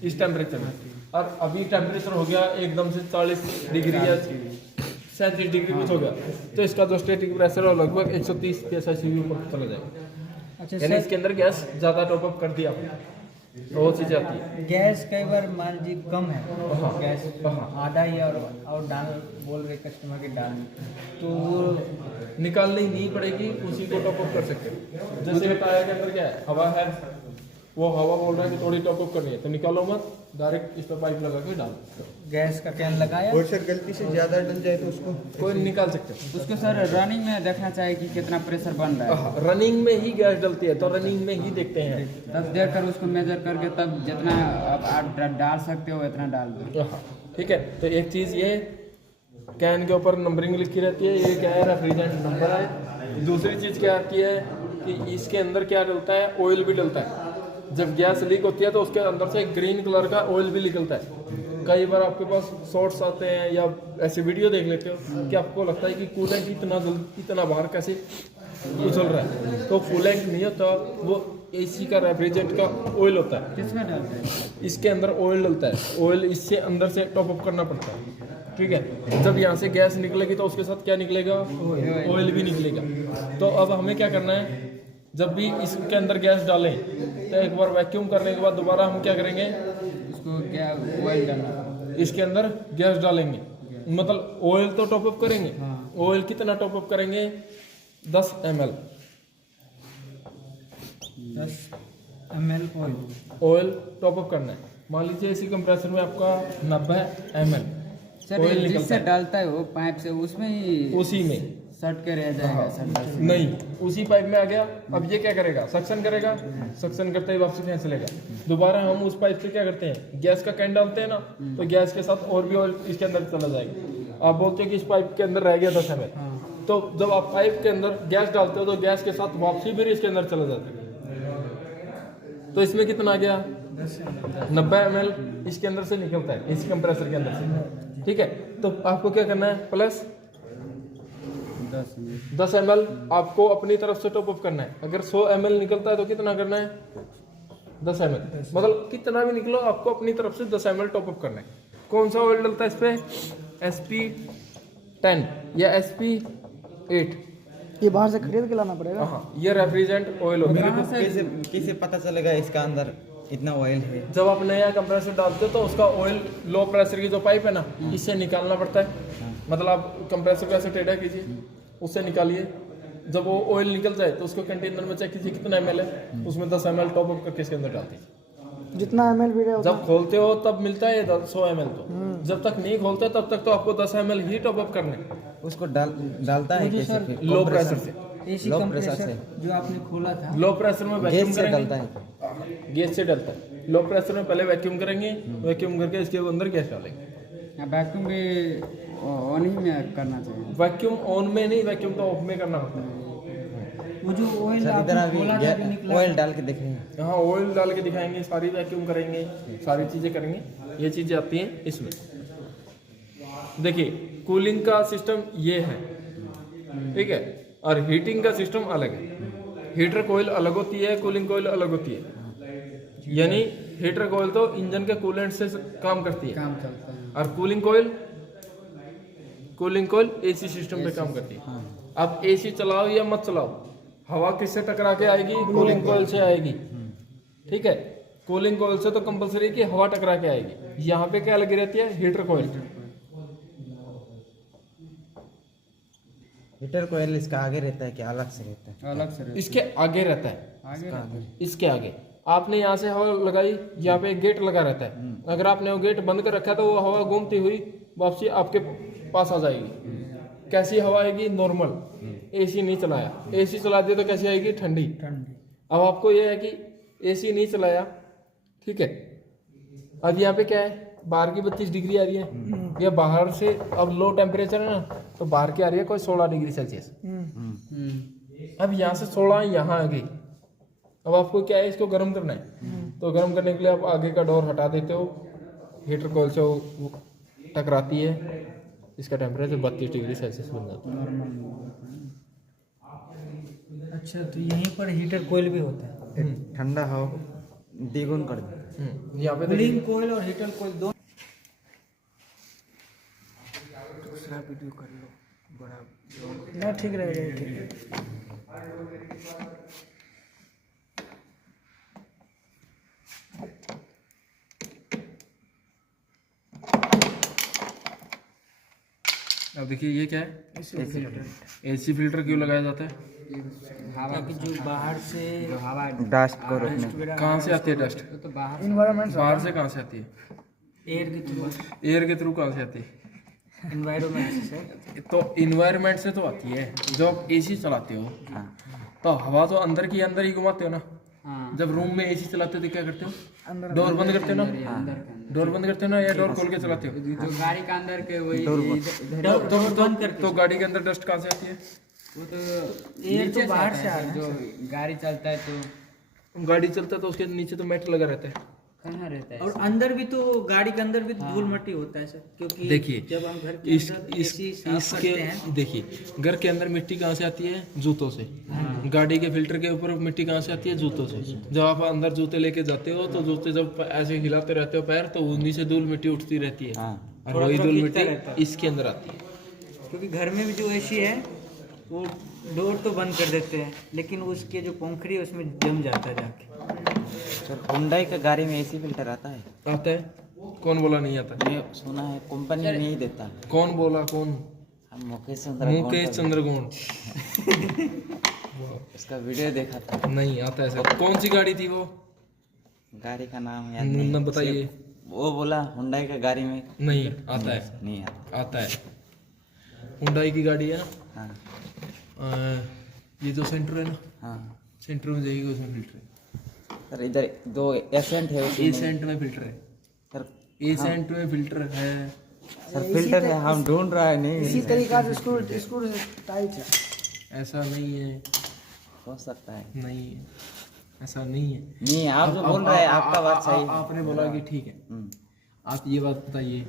इस टेम्परेचर में, और अभी टेम्परेचर हो गया एकदम से 40 डिग्री या 37 डिग्री कुछ हो गया, तो इसका जो स्टैटिक प्रेशर है लगभग 130 psi से भी ऊपर चला जाएगा। अच्छा यानी सर, इसके अंदर गैस ज़्यादा टॉपअप कर दिया आपने, तो वो चीज़ आती है। गैस कई बार मान लीजिए कम है, हाँ। गैस हाँ। आधा ही और डाल बोल रहे कस्टमर के डाल, तो वो निकालनी नहीं पड़ेगी, उसी को टॉपअप कर सकते हो। जैसे टायर के अंदर क्या है, हवा है, वो हवा बोल रहा है कि थोड़ी टॉपअप करनी है तो निकालो मत, डायरेक्ट इस पर पाइप लगा के डाल दो, गैस का कैन लगाया और सर गलती से ज़्यादा डल जाए तो उसको कोई निकाल सकते हो। उसको सर रनिंग में देखना चाहिए कि कितना प्रेशर बन रहा है, रनिंग में ही गैस डलती है तो रनिंग में ही देखते हैं। तब देख कर उसको मेजर करके तब जितना आप डाल सकते हो इतना डाल दो। हाँ, ठीक है। तो एक चीज़ ये कैन के ऊपर नंबरिंग लिखी रहती है, ये क्या है, रेफ्रिजरेंट नंबर है। दूसरी चीज़ क्या आती है कि इसके अंदर क्या डलता है, ऑयल भी डलता है। जब गैस लीक होती है तो उसके अंदर से ग्रीन कलर का ऑयल भी निकलता है। कई बार आपके पास शॉर्ट्स आते हैं या ऐसे वीडियो देख लेते हो कि आपको लगता है कि कूलेंट इतना बाहर कैसे उछल रहा है, तो कूलेंट नहीं होता, वो एसी का रेफ्रिजरेंट का ऑयल होता है। किसमें डालते हैं? इसके अंदर ऑयल डलता है, ऑयल इससे अंदर से टॉप अप करना पड़ता है, ठीक है। जब यहाँ से गैस निकलेगी तो उसके साथ क्या निकलेगा, ऑयल भी निकलेगा। तो अब हमें क्या करना है, जब भी इसके अंदर गैस डालें तो एक बार वैक्यूम करने के बाद दोबारा हम क्या करेंगे, उसको क्या ऑयल डालना, इसके अंदर गैस डालेंगे, मतलब ऑयल तो टॉप अप करेंगे। ऑयल कितना टॉप अप करेंगे, 10 ml 10 ml oil top up करना है। मान लीजिए इसी कंप्रेसर में आपका 90 ml सर ऑयल ये निकलता जिससे है, डालता है वो पाइप से उसमें ही उसी में सट के रह जाएगा सर। नहीं, उसी पाइप में आ गया। अब ये क्या करेगा, सक्शन करेगा, सक्शन करते ही वापसी खींच लेगा। दोबारा हम उस पाइप से क्या करते हैं, गैस का कैन डालते हैं ना, तो गैस के साथ और भी ऑयल इसके अंदर चला जाएगा। आप बोलते हैं कि इस पाइप के अंदर रह गया 10 ml, तो जब आप पाइप के अंदर गैस डालते हो तो गैस के साथ वापसी फिर इसके अंदर चला जाता है। तो इसमें कितना आ गया, 90 ml इसके अंदर से निकलता है, इसी कंप्रेसर के अंदर से, ठीक है। तो आपको क्या करना है, प्लस 10 ml आपको अपनी तरफ से टॉप अप करना है। अगर 100 ml निकलता है तो कितना करना है? 10 ml। मतलब कितना भी निकलो आपको अपनी तरफ से 10 ml टॉप अप करना है। कौन सा ऑयल डलता है इस पे? SP10 या SP8। ये बाहर से खरीद के लाना पड़ेगा। हाँ, ये रेफ्रिजरेंट ऑयल होता है। कैसे कैसे पता चलेगा इसका अंदर इतना ऑयल है? जब आप नया कंप्रेसर डालते हो तो उसका ऑयल लो प्रेशर की जो पाइप है ना, इससे निकालना पड़ता है। मतलब आप कंप्रेसर को ऐसे टेढ़ा कीजिए, उससे निकालिए। जब वो ऑयल निकल जाए तो उसको कंटेनर में चेक कीजिए कितना ml है, उसमें 10 ml टॉप अप करके इसके अंदर डाल दीजिए। जितना ml भी रहे जब खोलते हो तब मिलता है 100 ml। तो जब तक नहीं खोलते तब तक तो आपको 10 ml ही टॉप अप करने हैं, उसको डालता है कैसे फिर? लो प्रेशर से। एसी लो कंप्रेसर प्रेशर से। जो आपने खोला था, लो प्रेशर में वैक्यूम गैस से करेंगे। डालता है? गैस से डलता है। लो प्रेशर में पहले वैक्यूम करेंगे, वैक्यूम करके इसके अंदर गैस डालेंगे। वैक्यूम भी ऑन ही में करना चाहिए। वैक्यूम ऑन में नहीं, वैक्यूम तो ऑफ में करना पड़ता है। वो जो ऑयल सर इधर आपने खोला था जो अभी निकला, ऑयल डाल के देखेंगे। यहाँ ऑयल डाल के दिखाएंगे, सारी वैक्यूम करेंगे, सारी चीज़ें करेंगे। ये चीज़ें आती हैं इसमें। देखिए कूलिंग का सिस्टम ये है, ठीक है, और हीटिंग का सिस्टम अलग है। हीटर कोयल अलग होती है, कूलिंग कोयल अलग होती है। यानी हीटर कोयल तो इंजन के कूलेंट से काम करती है, काम चलता है। और कूलिंग कोयल एसी सिस्टम पे काम करती है। अब एसी चलाओ या मत चलाओ, हवा किससे टकरा के आएगी? कूलिंग कोयल से आएगी, ठीक है। कूलिंग कोयल से तो कंपलसरी कि हवा टकरा के आएगी। यहाँ पे क्या लगी रहती है? हीटर कोयल। हीटर कोयल इसका आगे रहता है क्या अलग से रहता है? अलग से रहता इसके आगे रहता है, है। आगे इसके आगे। आपने यहाँ से हवा लगाई, यहाँ पे एक गेट लगा रहता है। अगर आपने वो गेट बंद कर रखा है तो वो हवा घूमती हुई वापसी आपके पास आ जाएगी। कैसी हवा आएगी? नॉर्मल। एसी नहीं चलाया, एसी चला दिया तो कैसी आएगी? ठंडी। अब आपको यह है कि एसी नहीं चलाया, ठीक है। अब यहाँ पे क्या है? बाहर की 32 डिग्री आ रही है, या बाहर से अब लो टेम्परेचर है ना, तो बाहर की आ रही है कोई 16 डिग्री सेल्सियस। अब यहाँ से 16 यहाँ आ गई। अब आपको क्या है? इसको गर्म करना है। तो गर्म करने के लिए आप आगे का डोर हटा देते हो, हीटर कोयल से वो टकराती है, इसका टेम्परेचर 32 डिग्री सेल्सियस बन जाता है। अच्छा, तो यहीं पर हीटर कोयल भी होता है। ठंडा हवा द्विगुण कर दे। यहाँ पे देखिए, कूलिंग कोयल और हीटर कोयल दोनों। दूसरा वीडियो कर लो बड़ा। ना ठीक रहेगा ये, ठीक है। अब देखिए ये क्या है? एसी फिल्टर क्यों लगाया जाता है? ताकि जो बाहर से हवा डस्ट को रोकने। कहाँ से आती है डस्ट? तो बाहर इन्वायरमेंट बाहर से कहाँ से आती है? एयर के थ्रू, एयर के थ्रू कहाँ से आती है? एनवायरमेंट से। तो इन्वायरमेंट से तो आती है। जब एसी चलाते हो तो हवा तो अंदर की अंदर ही घुमाते हो ना। जब रूम में एसी चलाते हो तो क्या करते हो? डोर बंद करते हो ना, डोर बंद करते हो ना, या डोर खोल के चलाते हो? जो गाड़ी का अंदर के वही तो गाड़ी के अंदर डस्ट कहाँ से आती है? वो तो एयर तो नीचे बाहर आता से आ है। रहा है। जो गाड़ी चलता है तो गाड़ी चलता है तो उसके नीचे तो मेट लगा रहता है। कहाँ रहता है? और अंदर भी तो गाड़ी के अंदर भी तो धूल मट्टी होता है सर, क्योंकि देखिए, जब हम घर के इस अंदर इस AC साफ इसके करते हैं, देखिए, घर के अंदर मिट्टी कहाँ से आती है? जूतों से। गाड़ी के फिल्टर के ऊपर मिट्टी कहाँ से आती है? जूतों से। जब आप अंदर जूते लेके जाते हो तो जूते जब ऐसे हिलाते रहते हो पैर, तो उन्हीं से धूल मिट्टी उठती रहती है, और थोड़ा वही थोड़ा धूल खींचता रहता मिट्टी इसके अंदर आती है। क्योंकि घर में भी जो एसी है वो डोर तो बंद कर देते हैं, लेकिन उसके जो पंखड़ी है उसमें जम जाता है जाके। सर हुंडई का गाड़ी में एसी फिल्टर आता है? आता है। कौन बोला नहीं आता? ये सुना है कंपनी नहीं देता। कौन बोला? कौन? हम मुकेश चंद्र मुकेश चंद्रगुण। उसका वीडियो देखा था। नहीं आता है सर। कौन सी गाड़ी थी वो? गाड़ी का नाम याद नहीं। न बताइए। वो बोला हुंडई का गाड़ी में नहीं आता है। नहीं आता। आता है। हुंडई की गाड़ी है ना, हाँ ये जो सेंटर है ना, हाँ सेंटर में जाएगी, उसमें फिल्टर है। सर इधर दो एसेंट है उसमें। एसेंट में फिल्टर है। सर एसेंट में फिल्टर है। सर फिल्टर है, हम ढूंढ रहा है नहीं इसी तरीका से स्क्रू टाइट है। ऐसा नहीं है। हो सकता है। नहीं है, ऐसा नहीं है। नहीं आप जो बोल रहे हैं आपका बात सही है। आपने बोला कि ठीक है, आप ये बात बताइए,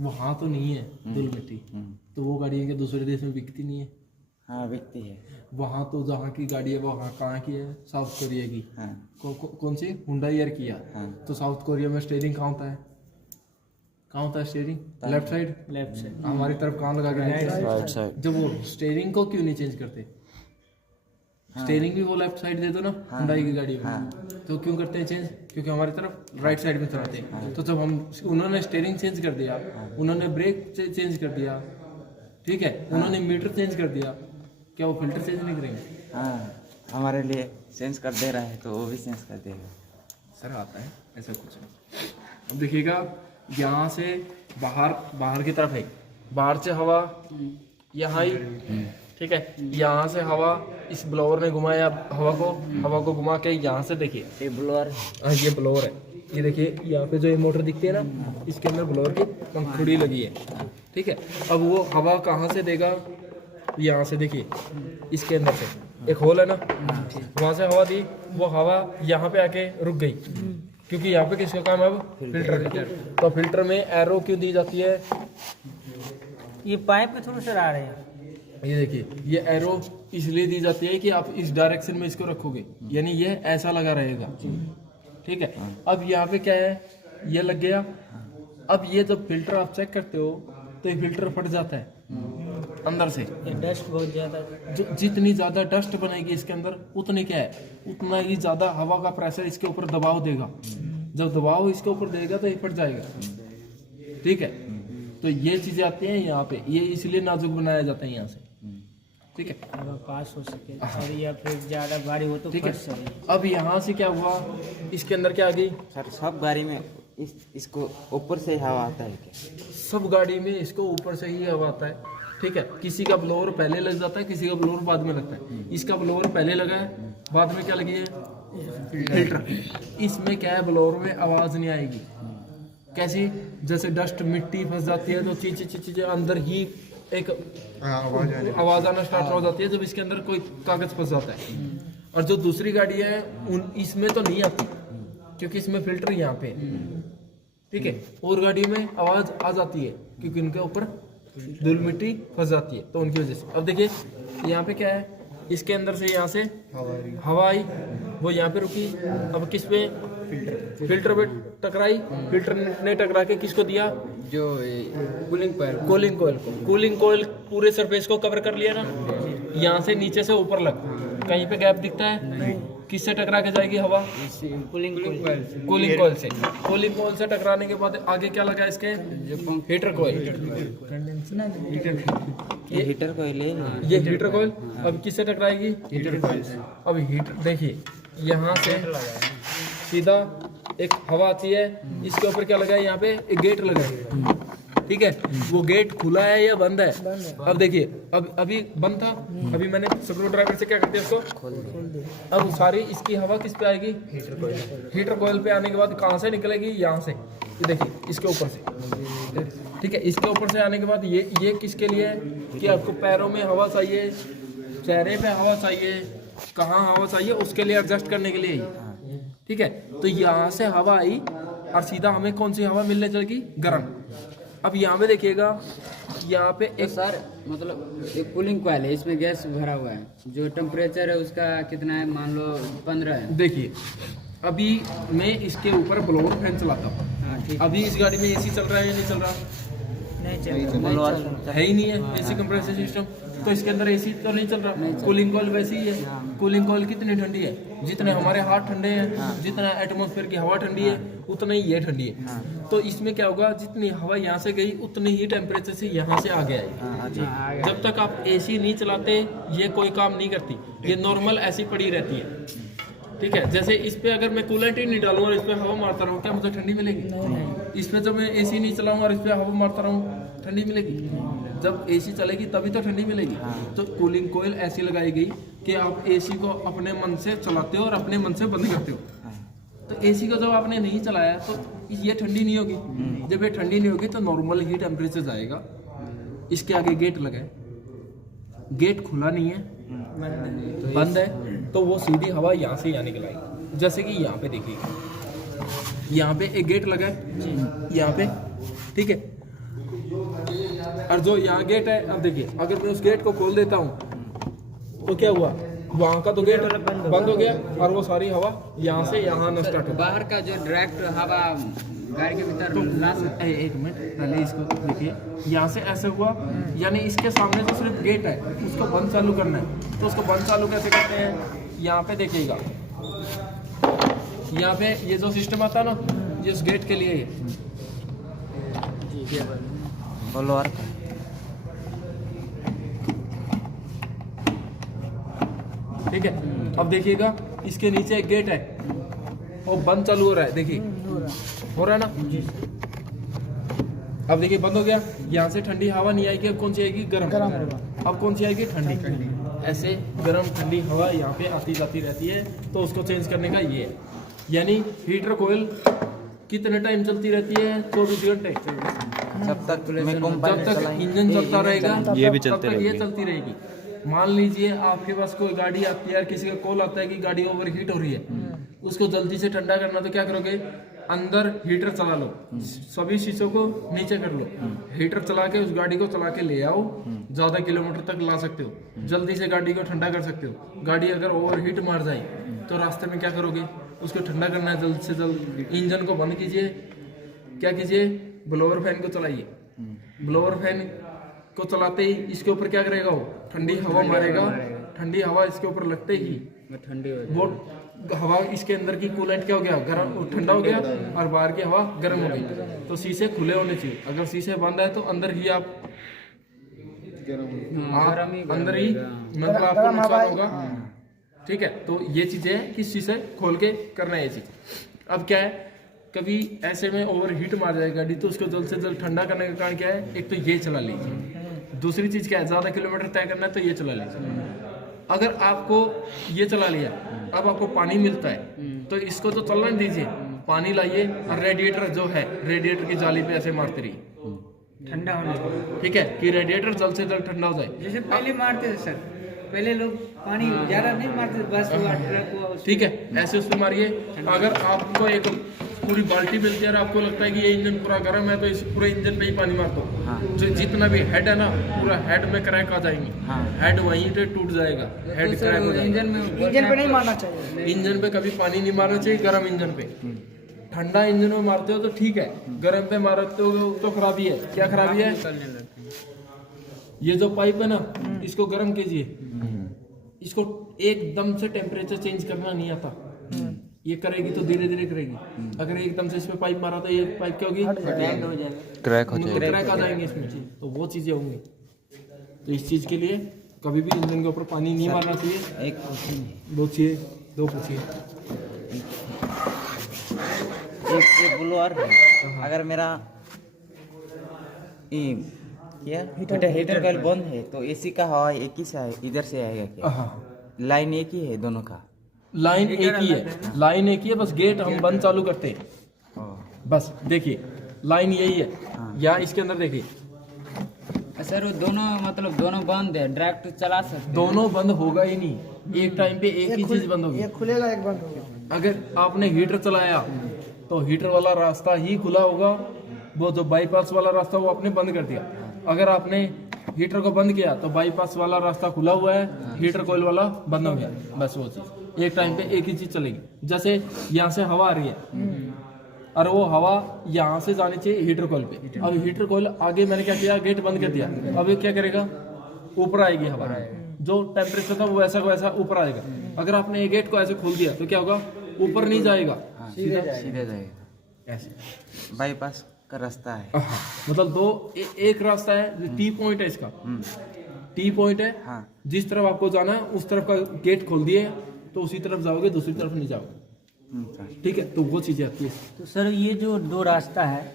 वहाँ तो नहीं है धूल मिट्टी, तो वो गाड़ियाँ के दूसरे देश में बिकती नहीं है? हाँ बिकती है। वहाँ तो जहाँ की गाड़ी है वो वहाँ कहाँ की है? साउथ कोरिया की। हाँ कौन सी? हुंडई या किया। हाँ। तो साउथ कोरिया में स्टीयरिंग कहाँ होता है? कहाँ होता है steering? Left side. Left side हमारी तरफ कहाँ लगा के? Right side. जब वो स्टीयरिंग को क्यों नहीं चेंज करते? स्टीयरिंग भी वो लेफ्ट साइड दे दो ना हुंडई की गाड़ी में। तो क्यों करते हैं चेंज? क्योंकि हमारी तरफ राइट साइड में चलाते हैं। तो जब हम उन्होंने स्टीयरिंग चेंज कर दिया, उन्होंने ब्रेक चेंज कर दिया, ठीक है, उन्होंने मीटर चेंज कर दिया, क्या वो फिल्टर चेंज नहीं करेंगे? हाँ हमारे लिए चेंज कर दे रहा है तो वो भी चेंज कर देगा। सर आता है ऐसा कुछ नहीं। अब देखिएगा यहाँ से बाहर की तरफ है, बाहर से हवा यहाँ आई, ठीक है, यहाँ से हवा इस ब्लोअर ने घुमाया हवा को घुमा के यहाँ से देखिए ये ब्लोअर। हाँ ये ब्लोअर है, ये देखिए यहाँ पे जो ये मोटर दिखती है ना, इसके अंदर ब्लोअर की पंखुड़ी लगी है, ठीक है। अब वो हवा कहाँ से देगा? यहाँ से देखिए, इसके अंदर से एक होल है ना, वहाँ से हवा दी, वो हवा यहाँ पे आके रुक गई, क्योंकि यहाँ पे किसका काम है? अब फिल्टर। तो फिल्टर में एरो क्यों दी जाती है? ये पाइप के थ्रू सर आ रहे हैं। ये देखिए, ये एरो इसलिए दी जाती है कि आप इस डायरेक्शन में इसको रखोगे, यानी ये ऐसा लगा रहेगा, ठीक है। अब यहाँ पे क्या है? ये लग गया। अब ये जब फिल्टर आप चेक करते हो तो ये फिल्टर फट जाता है अंदर से। ये डस्ट बहुत ज़्यादा, जो जितनी ज़्यादा डस्ट बनेगी इसके अंदर, उतनी क्या है, उतना ही ज़्यादा हवा का प्रेशर इसके ऊपर दबाव देगा। जब दबाव इसके ऊपर देगा तो ये फट जाएगा, ठीक है। तो ये चीज़ें आती हैं यहाँ पे, ये इसलिए नाजुक बनाया जाता है यहाँ से, ठीक है। हवा पास हो सके और या फिर ज़्यादा भारी हो तो ठीक फंस है। सके। अब यहाँ से क्या हुआ, इसके अंदर क्या आ गई? सर सब गाड़ी में इसको ऊपर से हवा आता है क्या? सब गाड़ी में इसको ऊपर से ही हवा आता है, ठीक है। किसी का ब्लोअर पहले लग जाता है, किसी का ब्लोअर बाद में लगता है। इसका ब्लोअर पहले लगा है, बाद में क्या लगी है? फिल्टर। इसमें क्या है, ब्लोअर में आवाज़ नहीं आएगी। कैसी? जैसे डस्ट मिट्टी फंस जाती है तो चीज़ें अंदर ही एक आवाज़ आना स्टार्ट हो जाती है जब इसके अंदर कोई कागज़ फंस जाता है। और जो दूसरी गाड़ी है इसमें तो नहीं आती, क्योंकि इसमें फिल्टर यहाँ पे, ठीक है। और गाड़ी में आवाज़ आ जाती है क्योंकि उनके ऊपर धूल मिट्टी फंस जाती है, तो उनकी वजह से। अब देखिए यहाँ पे क्या है, इसके अंदर से यहाँ से हवा आई, वो यहाँ पे रुकी। अब किस पे? फिल्टर पे टकराई। फिल्टर ने टकरा के किसको दिया? जो कूलिंग पर कूलिंग कोयल को। कूलिंग कोयल पूरे सरफेस को कवर कर लिया ना, यहाँ से नीचे से ऊपर लग, कहीं पे गैप दिखता है? किससे टकरा के जाएगी हवा? कूलिंग कोयल से। कूलिंग कोयल से। कूलिंग कोयल से टकराने के बाद आगे क्या लगा इसके? हीटर कोयल। ये हीटर को ले। ये हीटर कोयल अब किससे टकराएगी? हीटर कोयल से। अब हीटर देखिए, यहाँ से सीधा एक हवा आती है, इसके ऊपर क्या लगा है? यहाँ पे एक गेट लगा है, ठीक है। वो गेट खुला है या बंद है? अब देखिए, अब अभी बंद था, अभी मैंने स्क्रू ड्राइवर से क्या करते हैं इसको खोल दिया। अब सारी इसकी हवा किस पे आएगी? हीटर कोयल पे आने के बाद कहाँ से निकलेगी? यहाँ से, ये देखिए इसके ऊपर से, ठीक है। इसके ऊपर से आने के बाद ये किसके लिए है कि आपको पैरों में हवा चाहिए, चेहरे पे हवा चाहिए, कहाँ हवा चाहिए उसके लिए एडजस्ट करने के लिए, ठीक है। तो यहाँ से हवा आई और सीधा हमें कौन सी हवा मिलने चलेगी? गर्म। अब यहाँ पे देखिएगा, यहाँ पे एक सर मतलब एक कूलिंग कॉइल है, इसमें गैस भरा हुआ है, जो टेम्परेचर है उसका कितना है? मान लो 15 है। देखिए, अभी मैं इसके ऊपर ब्लोअर फैन चलाता हूँ। अभी इस गाड़ी में एसी चल रहा है या नहीं चल रहा? नहीं चल है ही नहीं है एसी कंप्रेसर सिस्टम, तो इसके अंदर एसी तो नहीं चल रहा। कूलिंग कॉइल वैसी ही है। कूलिंग कॉइल कितनी ठंडी है? जितने हमारे हाथ ठंडे हैं, जितना एटमॉस्फेयर की हवा ठंडी है, उतना ही ये ठंडी है। तो इसमें क्या होगा, जितनी हवा यहाँ से गई उतनी ही टेम्परेचर से यहाँ से आगे आएगी। जब तक आप एसी नहीं चलाते ये कोई काम नहीं करती, ये नॉर्मल ऐसी पड़ी रहती है, ठीक है। जैसे इस पे अगर मैं कूलेंट ही नहीं डालूँ और इस पे हवा मारता रहूँ, क्या मुझे ठंडी मिलेगी? इस पे जब मैं एसी नहीं चलाऊँ और इस पे हवा मारता रहूँ, ठंडी मिलेगी? जब एसी चलेगी तभी तो ठंडी मिलेगी। तो कूलिंग कोयल ऐसी लगाई गई कि आप एसी को अपने मन से चलाते हो और अपने मन से बंद करते हो। तो एसी को जब आपने नहीं चलाया तो ये ठंडी नहीं होगी। जब ये ठंडी नहीं होगी तो नॉर्मल ही टेम्परेचर जाएगा। इसके आगे गेट लगा है, गेट खुला नहीं है, बंद है, तो वो सीधी हवा यहाँ से यहाँ निकल आएगी। जैसे कि यहाँ पे देखिए, यहाँ पे एक गेट लगा है, यहाँ पे, ठीक है। और जो यहाँ गेट है, अब देखिए, अगर मैं उस गेट को खोल देता हूँ तो क्या हुआ, वहाँ का तो गेट बंद हो गया और वो सारी हवा यहाँ से यहाँ आना स्टार्ट हो। बाहर का जो डायरेक्ट हवा गाड़ी के भीतर ला सकते एक मिनट पहले इसको देखिए, यहाँ से ऐसे हुआ, यानी इसके सामने जो सिर्फ गेट है उसको बंद चालू करना है। तो उसको बंद चालू कैसे करते हैं, यहाँ पे देखिएगा, यहाँ पे ये जो सिस्टम आता है ना, ये उस गेट के लिए बोलो और ठीक है। अब देखिएगा इसके नीचे एक गेट है, वो बंद चालू हो रहा है, देखिए हो रहा है ना। अब देखिए बंद हो गया, यहाँ से ठंडी हवा नहीं आएगी, अब कौन सी आएगी, गर्म। अब कौन सी आएगी, ठंडी। ऐसे गर्म ठंडी हवा यहाँ पे आती जाती रहती है। तो उसको चेंज करने का ये है, यानी हीटर कोयल कितने टाइम चलती रहती है, 24 घंटे। जब तक मैं जब तक इंजन चलता रहेगा ये भी तब तक ये चलती रहेगी। मान लीजिए आपके पास कोई गाड़ी आती है, किसी का कॉल आता है कि गाड़ी ओवर हीट हो रही है, उसको जल्दी से ठंडा करना, तो क्या करोगे, अंदर हीटर चला लो, सभी शीशों को नीचे कर लो, हीटर चला के उस गाड़ी को चला के ले आओ, ज्यादा किलोमीटर तक ला सकते हो, जल्दी से गाड़ी को ठंडा कर सकते हो। गाड़ी अगर ओवर हीट मार जाए तो रास्ते में क्या करोगे, उसको ठंडा करना है जल्द से जल्द। इंजन को बंद कीजिए, क्या कीजिए, ब्लोअर फैन को चलाइए। ब्लोअर फैन को चलाते ही इसके ऊपर क्या करेगा, वो ठंडी हवा मारेगा। ठंडी हवा इसके ऊपर लगते ही ठंडी हो वो हवा, इसके अंदर की कूलेंट क्या हो गया, गर्म, ठंडा हो गया, और बाहर की हवा गर्म हो गई। तो शीशे खुले होने चाहिए, अगर शीशे बंद है तो अंदर ही आप अंदर ही मतलब आपको नुकसान होगा। ठीक है, तो ये चीजें हैं कि शीशे खोल के करना है ये चीज। अब क्या है, कभी ऐसे में ओवर हीट मार जाए गाड़ी, तो उसको जल्द से जल्द ठंडा करने का कारण क्या है, एक तो ये चला लीजिए, दूसरी चीज क्या है, ज्यादा किलोमीटर तय करना है तो ये चला लीजिए। अगर आपको ये चला लिया, अब आपको पानी मिलता है तो इसको तो चलना नहीं दीजिए, पानी लाइए और रेडिएटर जो है, रेडिएटर की जाली पे ऐसे मारते रहिए, ठंडा होने को। ठीक है, कि रेडिएटर जल्द से जल्द ठंडा हो जाए। जैसे पहले मारते थे सर, पहले लोग पानी ज्यादा नहीं मारते थे, बस हुआ ट्रक हुआ उसमें। ठीक है, ऐसे उस पर मारिए। अगर आपको एक पूरी बाल्टी मिलती है और आपको लगता है कि ये इंजन पूरा गर्म है, तो इस पूरे इंजन पे ही पानी मार दो। जो जितना भी हेड है ना, पूरा हेड में क्रैक आ जाएंगे, हेड वहीं पे टूट जाएगा, हेड क्रैक हो जाएगा। इंजन पे नहीं मारना चाहिए, इंजन पे कभी पानी नहीं मारना चाहिए, गर्म इंजन पे। ठंडा इंजन में मारते हो तो ठीक है, गर्म पे मारते हो तो खराबी है। क्या खराबी है, ये जो पाइप है ना, इसको गर्म कीजिए, इसको एकदम से टेम्परेचर चेंज करना नहीं आता, ये करेगी तो धीरे धीरे करेगी। अगर एकदम से इसमें पाइप मारा तो ये पाइप क्या होगी, क्रैक हो जाएगा। क्रैक आ जाएंगे इसमें, तो वो चीजें होंगी। तो इस चीज के लिए कभी भी इंजन के ऊपर पानी नहीं मारना चाहिए। एक दो चाहिए, दो पूछिए। एक ब्लोअर है, अगर मेरा हीटर कॉइल बंद है तो एसी का हवा एक ही से आए, इधर से आएगा क्या? हाँ, लाइन एक ही है दोनों का? लाइन एक ही है, लाइन एक ही है, बस गेट हम बंद चालू करते हैं बस। देखिए लाइन यही है, या इसके अंदर देखिए सर, वो दोनों मतलब दोनों बंद है, डायरेक्ट चला सकते हैं। दोनों बंद होगा ही नहीं, एक टाइम पे एक ही चीज बंद होगी। एक खुलेगा एक बंद होगा। अगर आपने हीटर चलाया तो हीटर वाला रास्ता ही खुला होगा, वो जो बाईपास वाला रास्ता वो आपने बंद कर दिया। अगर आपने हीटर को बंद किया तो बाईपास वाला रास्ता खुला हुआ है, हीटर कॉइल वाला बंद हो गया, बस वो चीज। एक टाइम पे एक ही चीज चलेगी। जैसे यहाँ से हवा आ रही है और वो हवा यहाँ से जानी चाहिए हीटर कॉइल पे। अब हीटर कॉइल आगे मैंने क्या किया, गेट बंद कर दिया, अब ये क्या करेगा, ऊपर आएगी हवा, जो टेम्परेचर था वो वैसा का वैसा ऊपर आएगा। अगर आपने ये गेट को ऐसे खोल दिया तो क्या होगा, ऊपर नहीं जाएगा, सीधे जाएगा। ऐसे बाईपास का रास्ता है। मतलब एक रास्ता है, टी पॉइंट है इसका, टी पॉइंट है। हाँ। जिस तरफ आपको जाना है उस तरफ का गेट खोल दिए तो उसी तरफ जाओगे, दूसरी तरफ नहीं जाओगे। ठीक है, तो वो चीजें आती है। तो सर ये जो दो रास्ता है,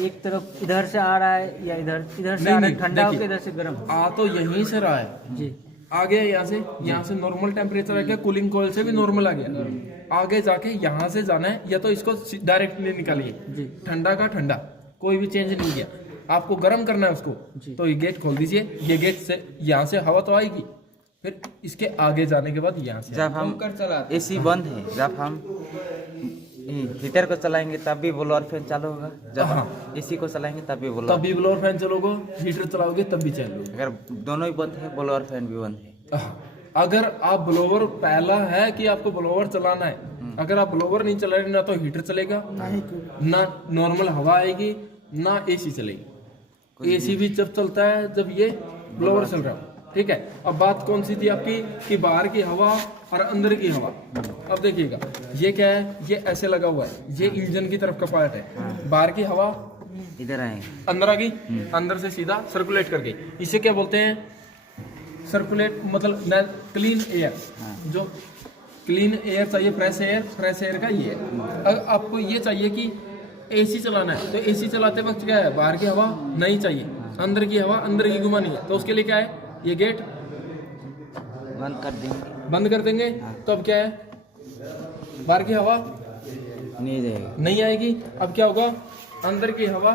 एक तरफ इधर से आ रहा है या इधर से आ रहा है, ठंडा होकर इधर से गर्म आ तो यहीं से रहा है जी, आगे यहाँ से नॉर्मल टेम्परेचर आ गया, कूलिंग कॉइल से भी नॉर्मल आ गया। आगे जाके यहाँ से जाना है, या तो इसको डायरेक्टली निकालिए, ठंडा का ठंडा, कोई भी चेंज नहीं किया। आपको गर्म करना है उसको, तो ये गेट खोल दीजिए, ये गेट से यहाँ से हवा तो आएगी, फिर इसके आगे जाने के बाद यहाँ से जब हम एसी बंद है, जब हम हीटर को चलाएंगे तब भी ब्लोअर फैन चालू होगा, जब हम एसी को चलाएंगे तब भी तब भी ब्लोअर फैन चलोगे, हीटर चलाओगे तब भी चलोगे। अगर दोनों ही बंद है, ब्लोअर फैन भी बंद है। अगर आप ब्लोवर पहला है कि आपको ब्लोवर चलाना है, अगर आप ब्लोवर नहीं चला रहे ना तो हीटर चलेगा ना नॉर्मल हवा आएगी ना एसी चलेगी। एसी भी जब चलता है जब ये ब्लोवर चल रहा है, ठीक है। अब बात कौन सी थी आपकी कि बाहर की हवा और अंदर की हवा। अब देखिएगा ये क्या है, ये ऐसे लगा हुआ है, ये इंजन की तरफ का पार्ट है। बाहर की हवा इधर आए अंदर आ गई, अंदर से सीधा सर्कुलेट कर गई। इसे क्या बोलते हैं, सर्कुलेट मतलब क्लीन एयर। जो क्लीन एयर चाहिए, फ्रेश एयर का ये है। अगर आपको ये चाहिए कि एसी चलाना है तो एसी चलाते वक्त क्या है, बाहर की हवा नहीं चाहिए, अंदर की हवा अंदर की घुमानी है। तो उसके लिए क्या है, ये गेट बंद कर देंगे। तो अब क्या है, बाहर की हवा नहीं जाएगा। नहीं आएगी। अब क्या होगा, अंदर की हवा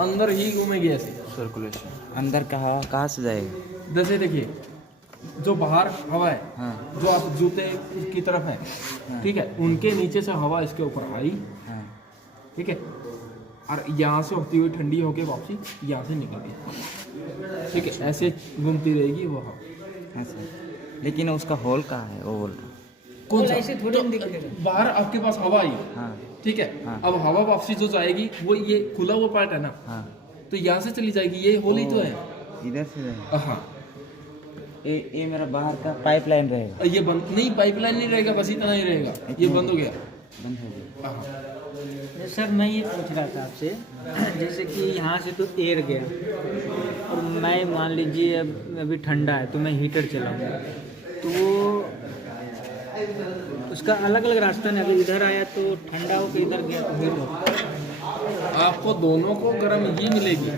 अंदर ही घूमेगी ऐसे सर्कुलेशन अंदर का हवा कहाँ से जाएगा? जैसे देखिए जो बाहर हवा है, हाँ जो आप जूते की तरफ है, ठीक है, उनके नीचे से हवा इसके ऊपर आई, हाँ ठीक है, और यहाँ से होती हुई ठंडी होके वापसी यहाँ से निकल गई, ठीक है, ऐसे घूमती रहेगी वो हवा। ऐसा। लेकिन उसका होल कहाँ है वो बोल रहा हूँ। कौन सा? ऐसे थोड़ी तो दिखेगा। बाहर आपके पास हवा आई, हाँ ठीक है, हाँ। अब हवा वापसी जो जाएगी वो ये खुला हुआ पार्ट है ना, हाँ तो यहाँ से चली जाएगी, ये होल ही तो है। इधर से जाएगा। हाँ, ये मेरा बाहर का पाइपलाइन रहेगा। ये बंद नहीं, पाइपलाइन नहीं रहेगा, बस इतना ही रहेगा, ये बंद हो गया। बंद हो गया। हाँ। सर मैं ये पूछ रहा था आपसे, जैसे कि यहाँ से तो एयर गया और मैं मान लीजिए अब अभी ठंडा है तो मैं हीटर चलाऊँगा, तो उसका अलग अलग रास्ता नहीं, अगर इधर आया तो ठंडा होकर इधर गया तो हीट होगा। आपको दोनों को गर्म ही मिलेगी,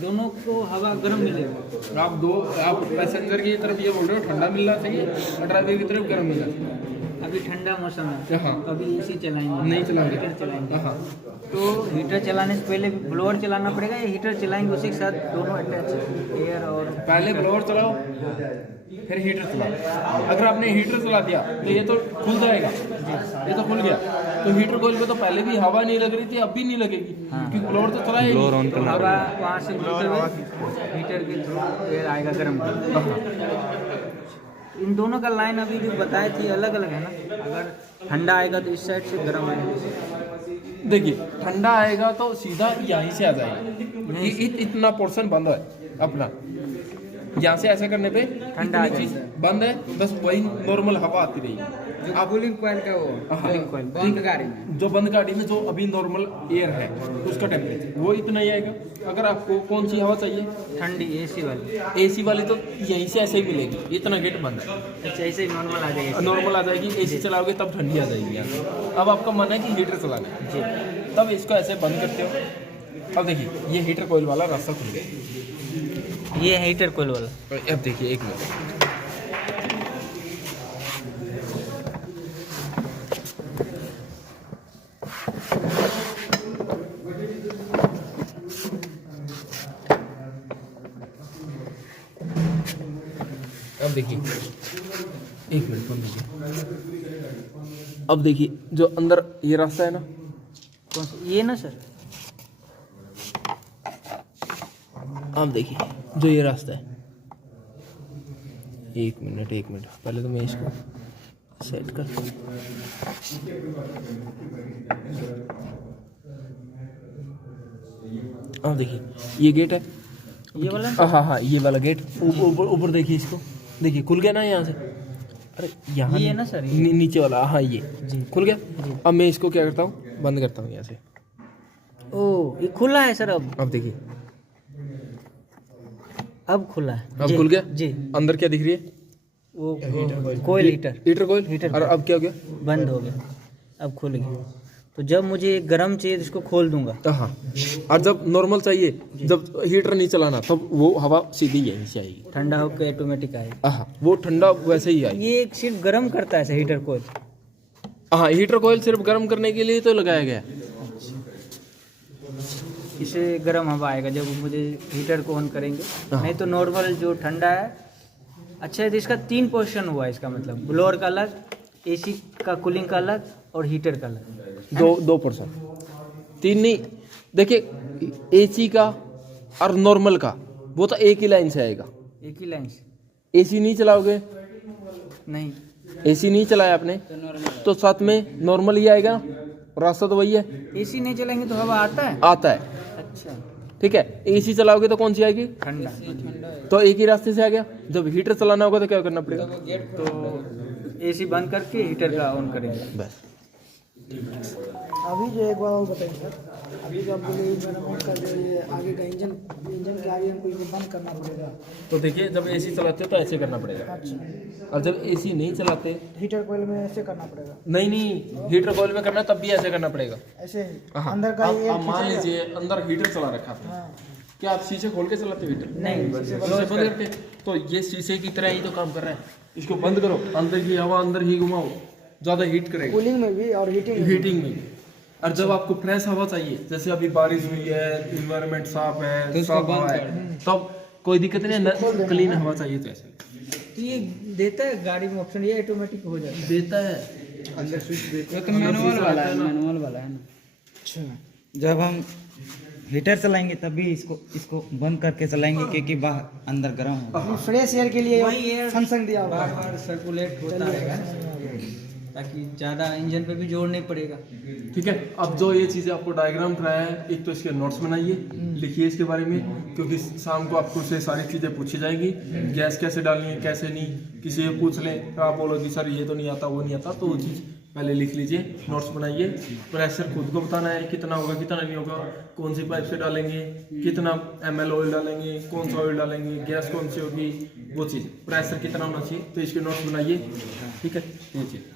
दोनों को हवा गर्म मिलेगी। आप पैसेंजर की तरफ ये बोल रहे हो ठंडा मिलना चाहिए और ड्राइवर की तरफ गर्म मिलना चाहिए। अभी ठंडा मौसम है, हाँ। तो अभी एसी चलाएंगे, नहीं चलाएंगे। हीटर चलाएंगे। हाँ, तो हीटर चलाने से पहले ब्लोअर चलाना पड़ेगा या हीटर चलाएंगे उसी के साथ दोनों अटैच, एयर और पहले ब्लोअर चलाओ फिर हीटर चलाओ। अगर आपने हीटर चला दिया तो ये तो खुल जाएगा, ये तो खुल गया, तो हीटर कोइल पे तो पहले भी हवा नहीं लग रही थी, अब भी नहीं लगेगी, क्योंकि ब्लोअर तो चला ही नहीं। करना हवा वहाँ से घूमते हुए हीटर के थ्रू एयर आएगा गर्म। इन दोनों का लाइन अभी जो बताई थी अलग अलग है ना, अगर ठंडा आएगा तो इस साइड से गर्म आएगा। देखिए ठंडा आएगा तो सीधा यहीं से आ जाएगा, इतना पोर्शन बंद है अपना, यहाँ से ऐसा करने पे ठंडा इतनी चीज बंद है, बस वही नॉर्मल हवा आती रहेगी। जो कूलिंग कॉइल का वो कूलिंग कॉइल बंद गाड़ी में, जो बंद गाड़ी में जो अभी नॉर्मल एयर है उसका टेम्परेचर वो इतना ही आएगा। अगर आपको कौन सी हवा चाहिए, ठंडी एसी वाली, एसी वाली तो यहीं से ऐसे ही मिलेगी, इतना गेट बंद है, अच्छा ऐसे ही नॉर्मल आ जाएगा। नॉर्मल आ जाएगी। एसी चलाओगे तब ठंडी आ जाएगी यहाँ से। अब आपका मन है कि हीटर चलाना है, तब इसको ऐसे बंद करते हो। अब देखिए ये हीटर कोइल वाला रास्ता खुल गया, ये है हीटर कोइल वाला। अब देखिए एक मिनट, अब देखिए एक मिनट बंद कीजिए। अब देखिए जो अंदर ये रास्ता है ना, कौन सा ये ना सर, अब देखिए जो ये रास्ता है, एक मिनट पहले तो मैं इसको सेट कर, अब देखिए ये गेट है, ये वाला हाँ ये वाला गेट, ऊपर देखिए इसको, देखिए खुल गया ना यहाँ से। अरे यहाँ ये है ना सर, ये? नीचे वाला, हाँ ये खुल गया। अब मैं इसको क्या करता हूँ, बंद करता हूँ यहाँ से। ओ ये खुला है सर, अब देखिए अब खुला है, अब खुल गया जी। अंदर क्या दिख रही है, वो कोयल हीटर कोइल, और अब क्या हो गया, बंद हो गया, अब खुल गया। तो जब मुझे गर्म चाहिए तो इसको खोल दूंगा। हाँ, और जब नॉर्मल चाहिए, जब हीटर नहीं चलाना, तब वो हवा सीधी यहीं से आएगी, ठंडा होकर ऑटोमेटिक आएगा। हाँ वो ठंडा वैसे ही आएगी। ये सिर्फ गर्म करता है हीटर कोयल। हाँ हीटर कोइल सिर्फ गर्म करने के लिए तो लगाया गया है। इसे गर्म हवा आएगा जब मुझे हीटर को ऑन करेंगे, नहीं तो नॉर्मल जो ठंडा है। अच्छा तो इसका 3 पोर्शन हुआ, इसका मतलब ब्लोअर का अलग, एसी का कूलिंग का अलग और हीटर का अलग। 2%, 3 नहीं। देखिए एसी का और नॉर्मल का वो तो एक ही लाइन से आएगा, एक ही लाइन से। एसी नहीं चलाओगे, नहीं एसी नहीं चलाया आपने तो साथ में नॉर्मल ही आएगा, रास्ता तो वही है, एसी नहीं चलाएंगे तो हवा आता है। आता है। अच्छा, ठीक है, एसी चलाओगे तो कौन सी आएगी, ठंडा। तो एक ही रास्ते से आ गया। जब हीटर चलाना होगा तो क्या करना पड़ेगा, तो एसी बंद करके हीटर का ऑन करेंगे। बस। अभी जो एक बार और बताइए सर, अभी जो आप बोले इन्वायरमेंट का जो ये आगे का इंजन के आगे हमको ये बंद करना पड़ेगा। तो देखिए, जब एसी चलाते हो तो ऐसे करना पड़ेगा, अच्छा, और जब एसी नहीं चलाते, हीटर कोयल में ऐसे करना पड़ेगा। नहीं हीटर कॉइल में करना तब भी ऐसे करना पड़ेगा। ऐसे ही हाँ। अंदर का अब ये मान लीजिए अंदर हीटर चला रखा था, हाँ, क्या आप शीशे खोल के चलाते हो हीटर? नहीं, शीशे बंद करके, तो ये शीशे की तरह ही तो काम कर रहा है। इसको बंद करो, अंदर की हवा अंदर ही घुमाओ, ज्यादा हीट करेगा, कूलिंग में भी और हीटिंग में भी। हीटिंग में भी। और जब आपको फ्रेश हवा चाहिए, जैसे अभी बारिश हुई है, इन्वायरमेंट साफ है, साफ हवा है, तब कोई दिक्कत नहीं है, क्लीन हवा चाहिए तो ऐसे तो ये देता है गाड़ी में ऑप्शन, ये ऑटोमेटिक हो जाता है। देता है। अंदर स्विच देते तो मैनुअल वाला है, मैनुअल वाला है ना। अच्छा, जब हम हीटर चलाएंगे तभी इसको बंद करके चलाएंगे क्योंकि बाहर अंदर गर्म होगा। फ्रेश एयर के लिए वही एयर फंक्शन दिया हुआ बार है। बार सर्कुलेट होता रहेगा, ताकि ज़्यादा इंजन पे भी जोर नहीं पड़ेगा। ठीक है, अब जो ये चीज़ें आपको डायग्राम कराया है, एक तो इसके नोट्स बनाइए, लिखिए इसके बारे में, क्योंकि शाम को आपको से सारी चीज़ें पूछी जाएंगी। गैस कैसे डालनी है, कैसे नहीं, किसी से पूछ लें, आप बोलो कि सर ये तो नहीं आता, वो नहीं आता, तो वो चीज़ पहले लिख लीजिए, नोट्स बनाइए। प्रेशर खुद को बताना है, कितना होगा कितना नहीं होगा, कौन सी पाइप से डालेंगे, कितना ml ऑयल डालेंगे, कौन सा ऑयल डालेंगे, गैस कौन सी होगी, वो चीज़, प्रेशर कितना होना चाहिए, तो इसके नोट्स बनाइए। ठीक है, ये चीज़